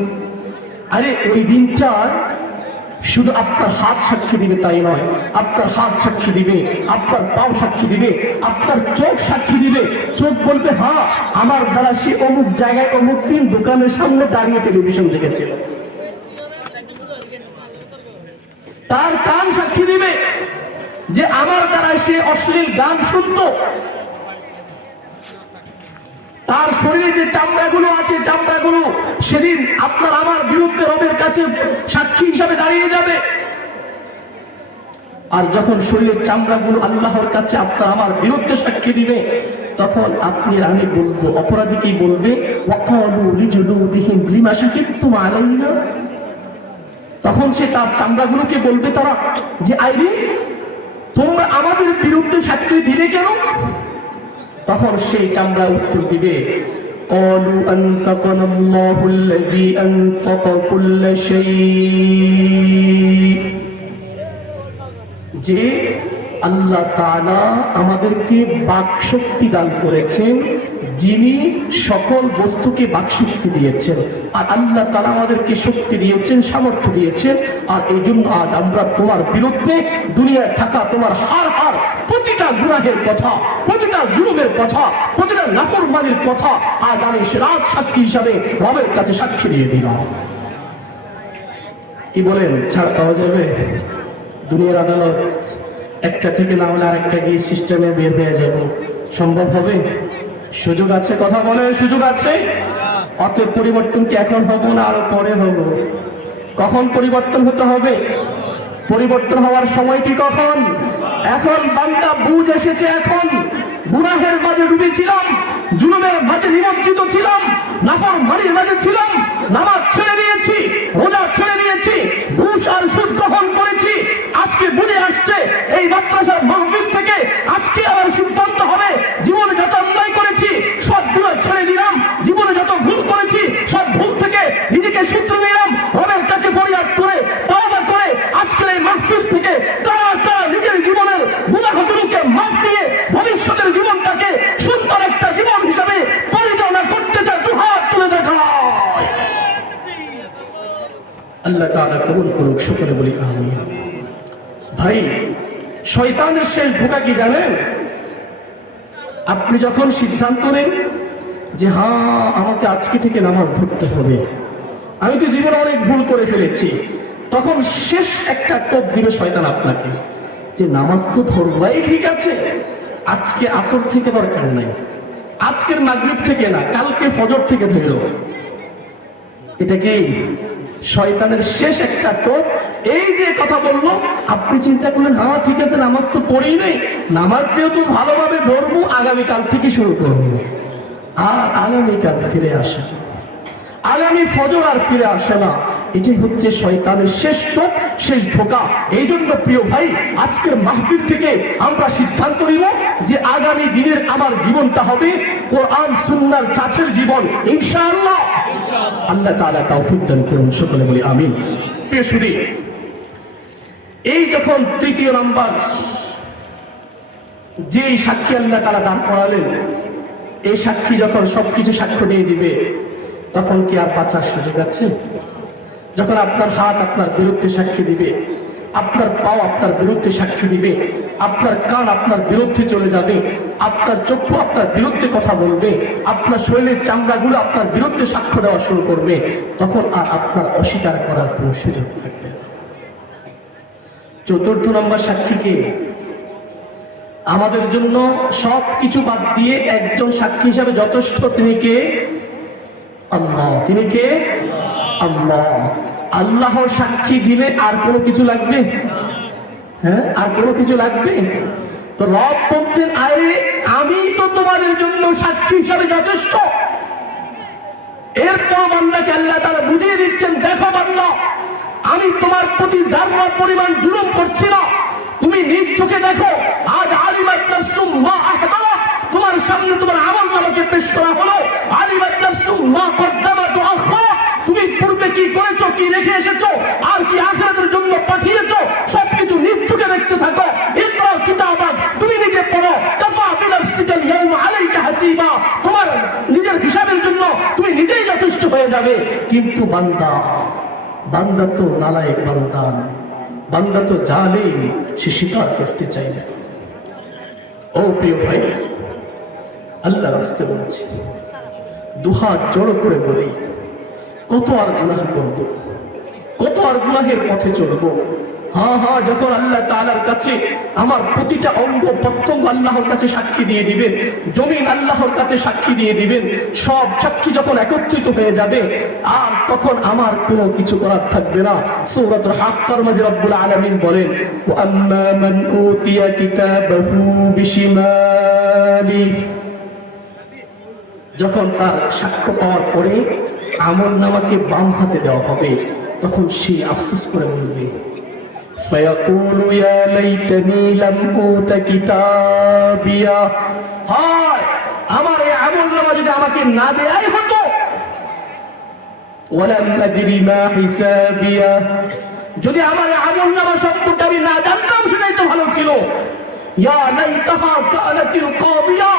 আরে ওই দিনটা শুধু আপনার হাত সাক্ষী দিবে তাই নয়, আপনার হাত সাক্ষী দিবে, আপনার পাও সাক্ষী দিবে, আপনার চোখ সাক্ষী দিবে। চোখ বলবে, হ্যাঁ আমার দ্বারা সে অমুক জায়গায় অমুক দিন দোকানের সামনে দাঁড়িয়ে টেলিভিশন দেখেছিল। তার কান সাক্ষী দিবে যে আমার দ্বারা সে অশ্লীল গান শুনত। তার শরীরে যে চামড়াগুলো আছে, চামড়াগুলো সেদিন আপনার আমার বিরুদ্ধে রবের কাছে সাক্ষী হিসাবে দাঁড়িয়ে যাবে। আর যখন শরীরের চামড়াগুলো আল্লাহর কাছে আপনার আমার বিরুদ্ধে সাক্ষী দিবে, তখন আপনি আমি বলবো, অপরাধীকেই বলবে, ওয়াকালু লিজুলুদিহিম লিমা শাহিদতুম আলাইনা। তখন সে তার চামড়াগুলোকে বলবে তারা যে, আইরে তোমরা আমাদের বিরুদ্ধে সাক্ষী দিলে কেন? তখন সেই চামড়া উত্তর দিবে, ক্বালু আনতাকানাল্লাহুল্লাযী আনতাকা কুল্লা শাই, যে আল্লাহ তাআলা আমাদেরকে বাকশক্তি দান করেছেন, যিনি সকল বস্তুকে বাকশক্তি দিয়েছেন। আর আল্লাহ তাআলা আমাদেরকে শক্তি দিয়েছেন, সামর্থ্য দিয়েছেন। আর এই জন্য আজ আমরা তোমার বিরুদ্ধে দুনিয়ায় থাকা তোমার হার প্রতিটা গুনাহের কথা, প্রতিটা জুলুমের কথা, প্রতিটা নাফরমানির কথা আজ আমি রাত সাক্ষী হিসাবে রবের কাছে সাক্ষী দিয়ে দিলাম। কি বলেন, ছাড় পাওয়া যাবে? দুনিয়ার আদালত একটা থেকে না হলে আরেকটা গিয়ে সিস্টেমে বের হয়ে যাব, সম্ভব হবে? সুযোগ আছে? কথা বলে, সুযোগ আছে। অতএব পরিবর্তন কি এখন হব না আরো পরে হব? কখন পরিবর্তন হতে হবে? পরিবর্তন হওয়ার সময়টি কখন? এখন। বান্দা বুঝ এসেছে এখন। গুনাহের মাঝে ডুবেছিলাম, জুলুমের মাঝে নিমজ্জিত ছিলাম, নাফরমানির মাঝে ছিলাম, নামাজ ছেড়ে দিয়েছি, রোজা ছেড়ে দিয়েছি, ঘুষ আর সুদ গ্রহণ করেছি। আজকে বুঝে আসছে এই মাদ্রাসার মাহফিল থেকে আজকে আমার সিদ্ধান্ত হবে, জীবনে যত অন্যায় করেছি সবগুলো ছেড়ে দিলাম, জীবনে যত ভুল করেছি সব ভুল থেকে নিজেকে সূত্র নিলাম, রবের কাছে ফরিয়াদ করে তওবা করে আজকের এই মাহফিল থেকে কারা কারা নিজের জীবনের গুনাহগুলোকে মাফ দিয়ে ভবিষ্যতের জীবনটাকে সুন্দর একটা জীবন হিসাবে পরিচালনা করতে চায়, দুহাত তুলে দেখায়। আল্লাহ তাআলা কবুল করুক, শুকরে বলি আমিন। ভাই, শয়তানের শেষ ধোঁকা কি জানেন? আপনি যখন সিদ্ধান্ত নেন যে হ্যাঁ আমাকে আজকে থেকে নামাজ ধরতে হবে, আমি তো জীবনে অনেক ভুল করে ফেলেছি, তখন শেষ একটা টোপ দিবে শয়তান আপনাকে যে নামাজ তো ধরবাই, ঠিক আছে, আজকে আসর থেকে দরকার নাই, আজকের মাগরিব থেকে না, কালকে ফজর থেকে ধরো। এটা কি শয়তানের শেষ একটা টোপ? এই যে কথা বললো, আপনি চিন্তা করলেন হ্যাঁ ঠিক আছে নামাজ তো পড়েই নেই, নামাজ যেহেতু ভালোভাবে ধরবো আগামীকাল থেকে শুরু করবো। আর আগামীকাল ফিরে আসে, আগামী ফজর আর ফিরে আসে না। এটাই হচ্ছে শয়তানের শেষ টোপ, শেষ ধোঁকা। এই জন্য প্রিয় ভাই, আজকের মাহফিল থেকে আমরা সিদ্ধান্ত নিব যে আগামী দিনের আমার জীবনটা হবে কোরআন সুন্নাহর ছাঁচের জীবন, ইনশাআল্লাহ। আল্লাহ তাআলা তৌফিক দান করুন, সকলে বলি আমিন। প্রিয় সুধী, এই যখন তৃতীয় নাম্বার যে সাক্ষী আল্লাহ তাআলা দান করালেন, এই সাক্ষী যখন সবকিছু সাক্ষ্য দিয়ে দিবে, তখন কি আর বাঁচার সুযোগ আছে? যখন আপনার হাত আপনার বিরুদ্ধে সাক্ষী দিবে, আপনার পাও আপনার বিরুদ্ধে সাক্ষী দিবে, আপনার কান আপনার বিরুদ্ধে চলে যাবে, আপনার চক্ষু আপনার বিরুদ্ধে কথা বলবে, আপনার শরীরের চামড়াগুলো আপনার বিরুদ্ধে সাক্ষ্য দেওয়া শুরু করবে, তখন আর আপনার অস্বীকার করার কোনো সুযোগ থাকবে না। চতুর্থ নম্বর সাক্ষীকে আমাদের জন্য সব কিছু বাদ দিয়ে একজন সাক্ষী হিসাবে যথেষ্ট, তিনি কে? আল্লাহ। তিনি কে? আল্লাহ। আল্লাহর সাক্ষী দিলে আর কোনো কিছু লাগবে? হ্যাঁ, আর কোনো কিছু লাগবে? তো রব বলছেন, আরে আমি তো তোমাদের জন্য সাক্ষী হিসাবে যথেষ্ট। এরপর বান্দাকে আল্লাহ তাআলা বুঝিয়ে দিচ্ছেন, দেখো বান্দা, আমি তোমার প্রতি যারা পরিমাণ জুলুম করছি না, তুমি নিজ চোখে দেখো। আজ আলিমাত নাফসুম মা আহদাত, তোমার সামনে তোমার আমলনামাকে পেশ করা হলো। আলিমাত নাফসুম মা কদ্দামাত ওয়া আখারাত, তুমি পূর্বে কি করেছো, কি রেখে এসেছো, আর কি আখিরাতের জন্য পাঠিয়েছো, সবকিছু নিজ চোখে দেখতে থাকো। ইকরা কিতাবাক, তুমি নিজে পড়ো। কাফা বিনাফসিকাল ইয়াওমা আলাইকা হাসিবা, তোমার নিজের হিসাবের জন্য তুমি নিজেই যথেষ্ট হয়ে যাবে। কিন্তু বান্দা তো নালায়েক বান্দা তো জালিম, সে স্বীকার করতে চাই না। ও প্রিয় ভাই, আল্লাহ রাস্তে বলছি, দুহাত জড়ো করে বলি, কত আর গুনাহ করব, কত আর গুনাহের পথে চলবো। হ্যাঁ, যখন আল্লাহ তাআলার কাছে আমার প্রতিটা অঙ্গ প্রত্যঙ্গ আল্লাহর কাছে সাক্ষী দিয়ে দিবেন, জমিন আল্লাহর কাছে সাক্ষী দিয়ে দিবেন, সব সাক্ষী যখন একত্রিত হয়ে যাবে, আর তখন আমার কোনো কিছু করার থাকবে না। সূরাতুল হাক্কার মাঝে রব্বুল আলামিন বলেন, ওয়া আম্মা মান উতিয়া কিতাবাহু বিশিমালি, যখন তার সাক্ষ্য পাওয়ার পরে আমলনামাকে বাম হাতে দেওয়া হবে, তখন সে আফসোস করে বলবে, فيقول يا ليتني لم أوت كتابيا, হায় আমার এই আমলনামা যদি আমাকে না দেয়াই হতো। ولم أدري ما حسابيا, যদি আমার এই আমলনামা সম্পর্কে আমি না জানতাম, সেটাই তো ভালো ছিল। ইয়া লাইতাহা কানাতিল কাদিয়া,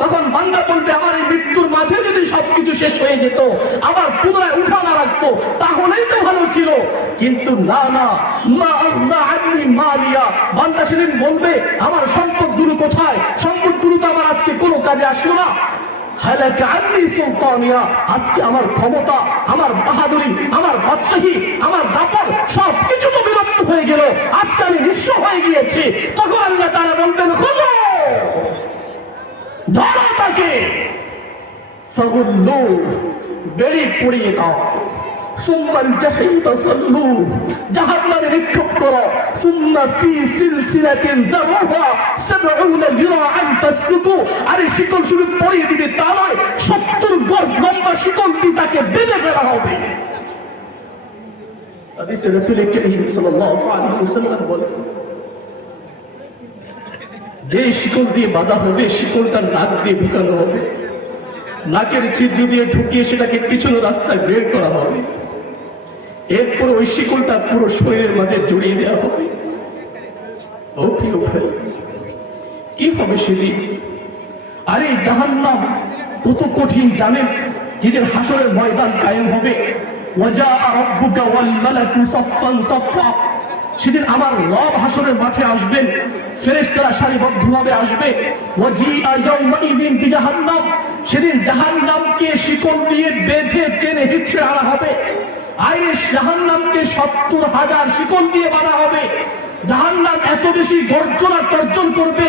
তখন বান্দা বলবে, আমার এই মৃত্যুর মাঝে যদি সবকিছু শেষ হয়ে যেত, আবার পুনরায় উঠা না রাখতো, তাহলেই তো ভালো ছিল। কিন্তু না, মা আগনা আন্নি মালিয়া, বান্দা সেদিন বলবে, আমার সম্পদগুলো কোথায়? সম্পদগুলো তো আমার আজকে কোনো কাজে আসলো না। হালাকা আন্নি সুলতানিয়া, আজকে আমার ক্ষমতা, আমার বাহাদুরি, আমার বাদশাহী, আমার দাপট সবকিছু তো বিলুপ্ত হয়ে গেল, আজকে আমি নিঃস্ব হয়ে গিয়েছি। তখন আল্লাহ তাআলা বলবেন, খুঁজো, ধরো তাকে, ফাগুল্লু, বেড়ি পড়িয়ে দাও, সুম্মাল জাহিমা সাল্লু, জাহান্নামে নিক্ষেপ করো, সুম্মা ফি সিলসিলাতিন যারুহা ৭০ যিরাআন ফাসলুকু, আরে শিকল শুধু পরিয়ে দিবে তা নয়, ৭০ গজ লম্বা শিকল দিয়ে তাকে বেঁধে ফেলা হবে। হাদিসে রাসূল কারীম সাল্লাল্লাহু আলাইহি ওয়াসাল্লাম বলেন, যে শিকল দিয়ে বাঁধা হবে, শিকলটা নাক দিয়ে ঢুকানো হবে, নাকের ছিদ্র দিয়ে ঢুকিয়ে সেটাকে পিছনে রাস্তায় বের করা হবে, এরপর ওই শিকলটা পুরো শরীরের মাঝে জড়িয়ে দেওয়া হবে। ও প্রিয় ভাই, কি হবে সেদিন? আরে জাহান্নাম কত কঠিন জানেন? যেদিন হাসরের ময়দান কায়েম হবে, ওয়াজা রাব্বুকা ওয়াল মালাকু সাফফান সাফফা, সেদিন আমার রব হাসরের মাঠে আসবেন, ফেরেশতারা সারিবদ্ধভাবে আসবে। ওয়াজিআ ইয়াউমাইযিন বিজাহান্নাম, সেদিন জাহান্নামকে শিকল দিয়ে বেঁধে টেনে হিঁচড়ে আনা হবে। আরে জাহান্নামকে ৭০,০০০ শিকল দিয়ে বাঁধা হবে। জাহান্নাম এত বেশি গর্জনা তর্জন করবে,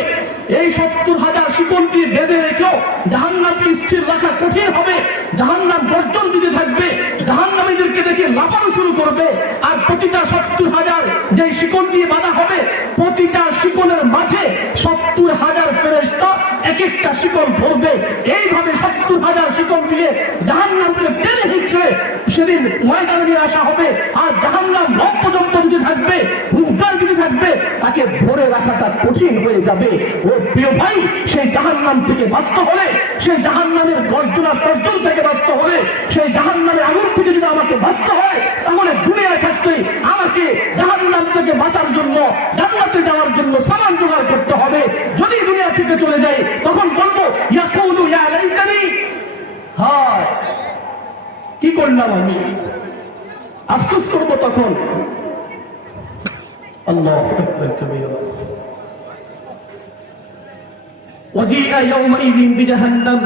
এই ৭০,০০০ শিকল দিয়ে বেঁধে রেখেও জাহান্নামকে স্থির রাখা কঠিন হবে। জাহান্নাম গর্জন দিতে থাকবে, জাহান্নামীদেরকে দেখে লাফানো শুরু করবে। আর প্রতিটা ৭০,০০০ যে শিকল দিয়ে বাঁধা হবে, প্রতিটা শিকলের মাঝে ৭০,০০০ ফেরেশতা এক একটা শিকল ধরবে। এইভাবে ৭০,০০০ শিকল শিকল দিয়ে জাহান্নামকে টেনে হিঁচড়ে সেদিন ময়দানে নিয়ে আসা হবে। আর জাহান্নাম রব পর্যন্ত যদি থাকবে, হুঙ্কার যদি থাকবে, তাকে ধরে রাখাটা কঠিন হয়ে যাবে। ও প্রিয় ভাই, সেই জাহান্নাম থেকে বাঁচতে হলে, সেই জাহান্নামের গর্জনা তর্জন থেকে বাঁচতে হলে, সেই জাহান্নামের আগুন থেকে যদি আমাকে বাঁচতে হয়, তাহলে দুনিয়ায় থাকতে আমাকে জাহান্নাম থেকে বাঁচার জন্য, জান্নাতে যাওয়ার জন্য সামান জোগাড় করতে হবে। যদি দুনিয়া থেকে চলে যাই, তখন বলবো ইয়াকুলু ইয়া লাইতানি, হায় কি করলাম আমি, আফসোস করবো তখন। আল্লাহু আকবার কাবীরা। وجيء يومئذ بجهنم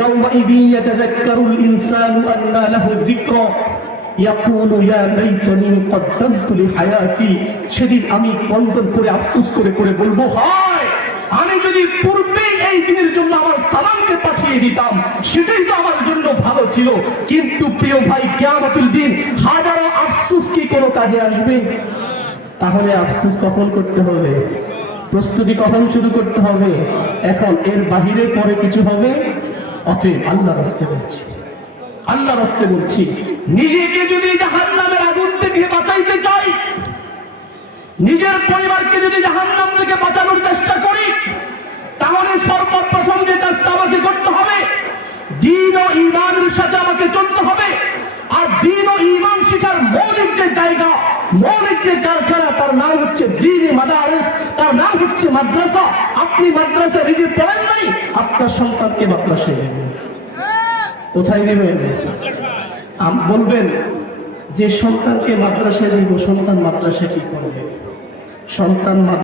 يومئذ يتذكر الإنسان أنى له الذكرى يقول يا ليتني قدمت لحياتي। সেদিন আমি কন্দন করে আফসোস করে করে বলবো, হায় আমি যদি পূর্বে এই দিনের জন্য আমার সালামকে পাঠিয়ে দিতাম, সেটাই তো আমার জন্য ভালো ছিল। কিন্তু প্রিয় ভাই, কিয়ামতের দিন হাজারো আফসোস কি কোনো কাজে আসবে? তাহলে আফসোস কখন করতে হবে? প্রস্তুতি কখন শুরু করতে হবে? এখন, এর বাহিরে পরে কিছু হবে। অতএব আল্লাহর রাস্তায় বলছি, আল্লাহর রাস্তায় বলছি, নিজেকে যদি জাহান্নামের আগুন থেকে বাঁচাইতে চাই, নিজের পরিবারকে যদি জাহান্নাম থেকে বাঁচানোর চেষ্টা করি, তাহলে সর্বপ্রথম যে কাজটা আমাকে করতে হবে, দ্বীন ও ঈমানের সাথে আমাকে চলতে হবে। আর দ্বীন ও ঈমান শিখার মৌলিক যে জায়গা, মৌলিক যে কারখানা, তার নাম হচ্ছে দ্বীনি মাদারিস, তার নাম হচ্ছে মাদ্রাসা। আপনি মাদ্রাসা নিজে পড়েন নাই, আপনার সন্তানকে মাদ্রাসায় দেবেন। কোথায় দেবেন? বলবেন যে সন্তানকে মাদ্রাসায় দিব, সন্তান মাদ্রাসায় কি করবে? সন্তান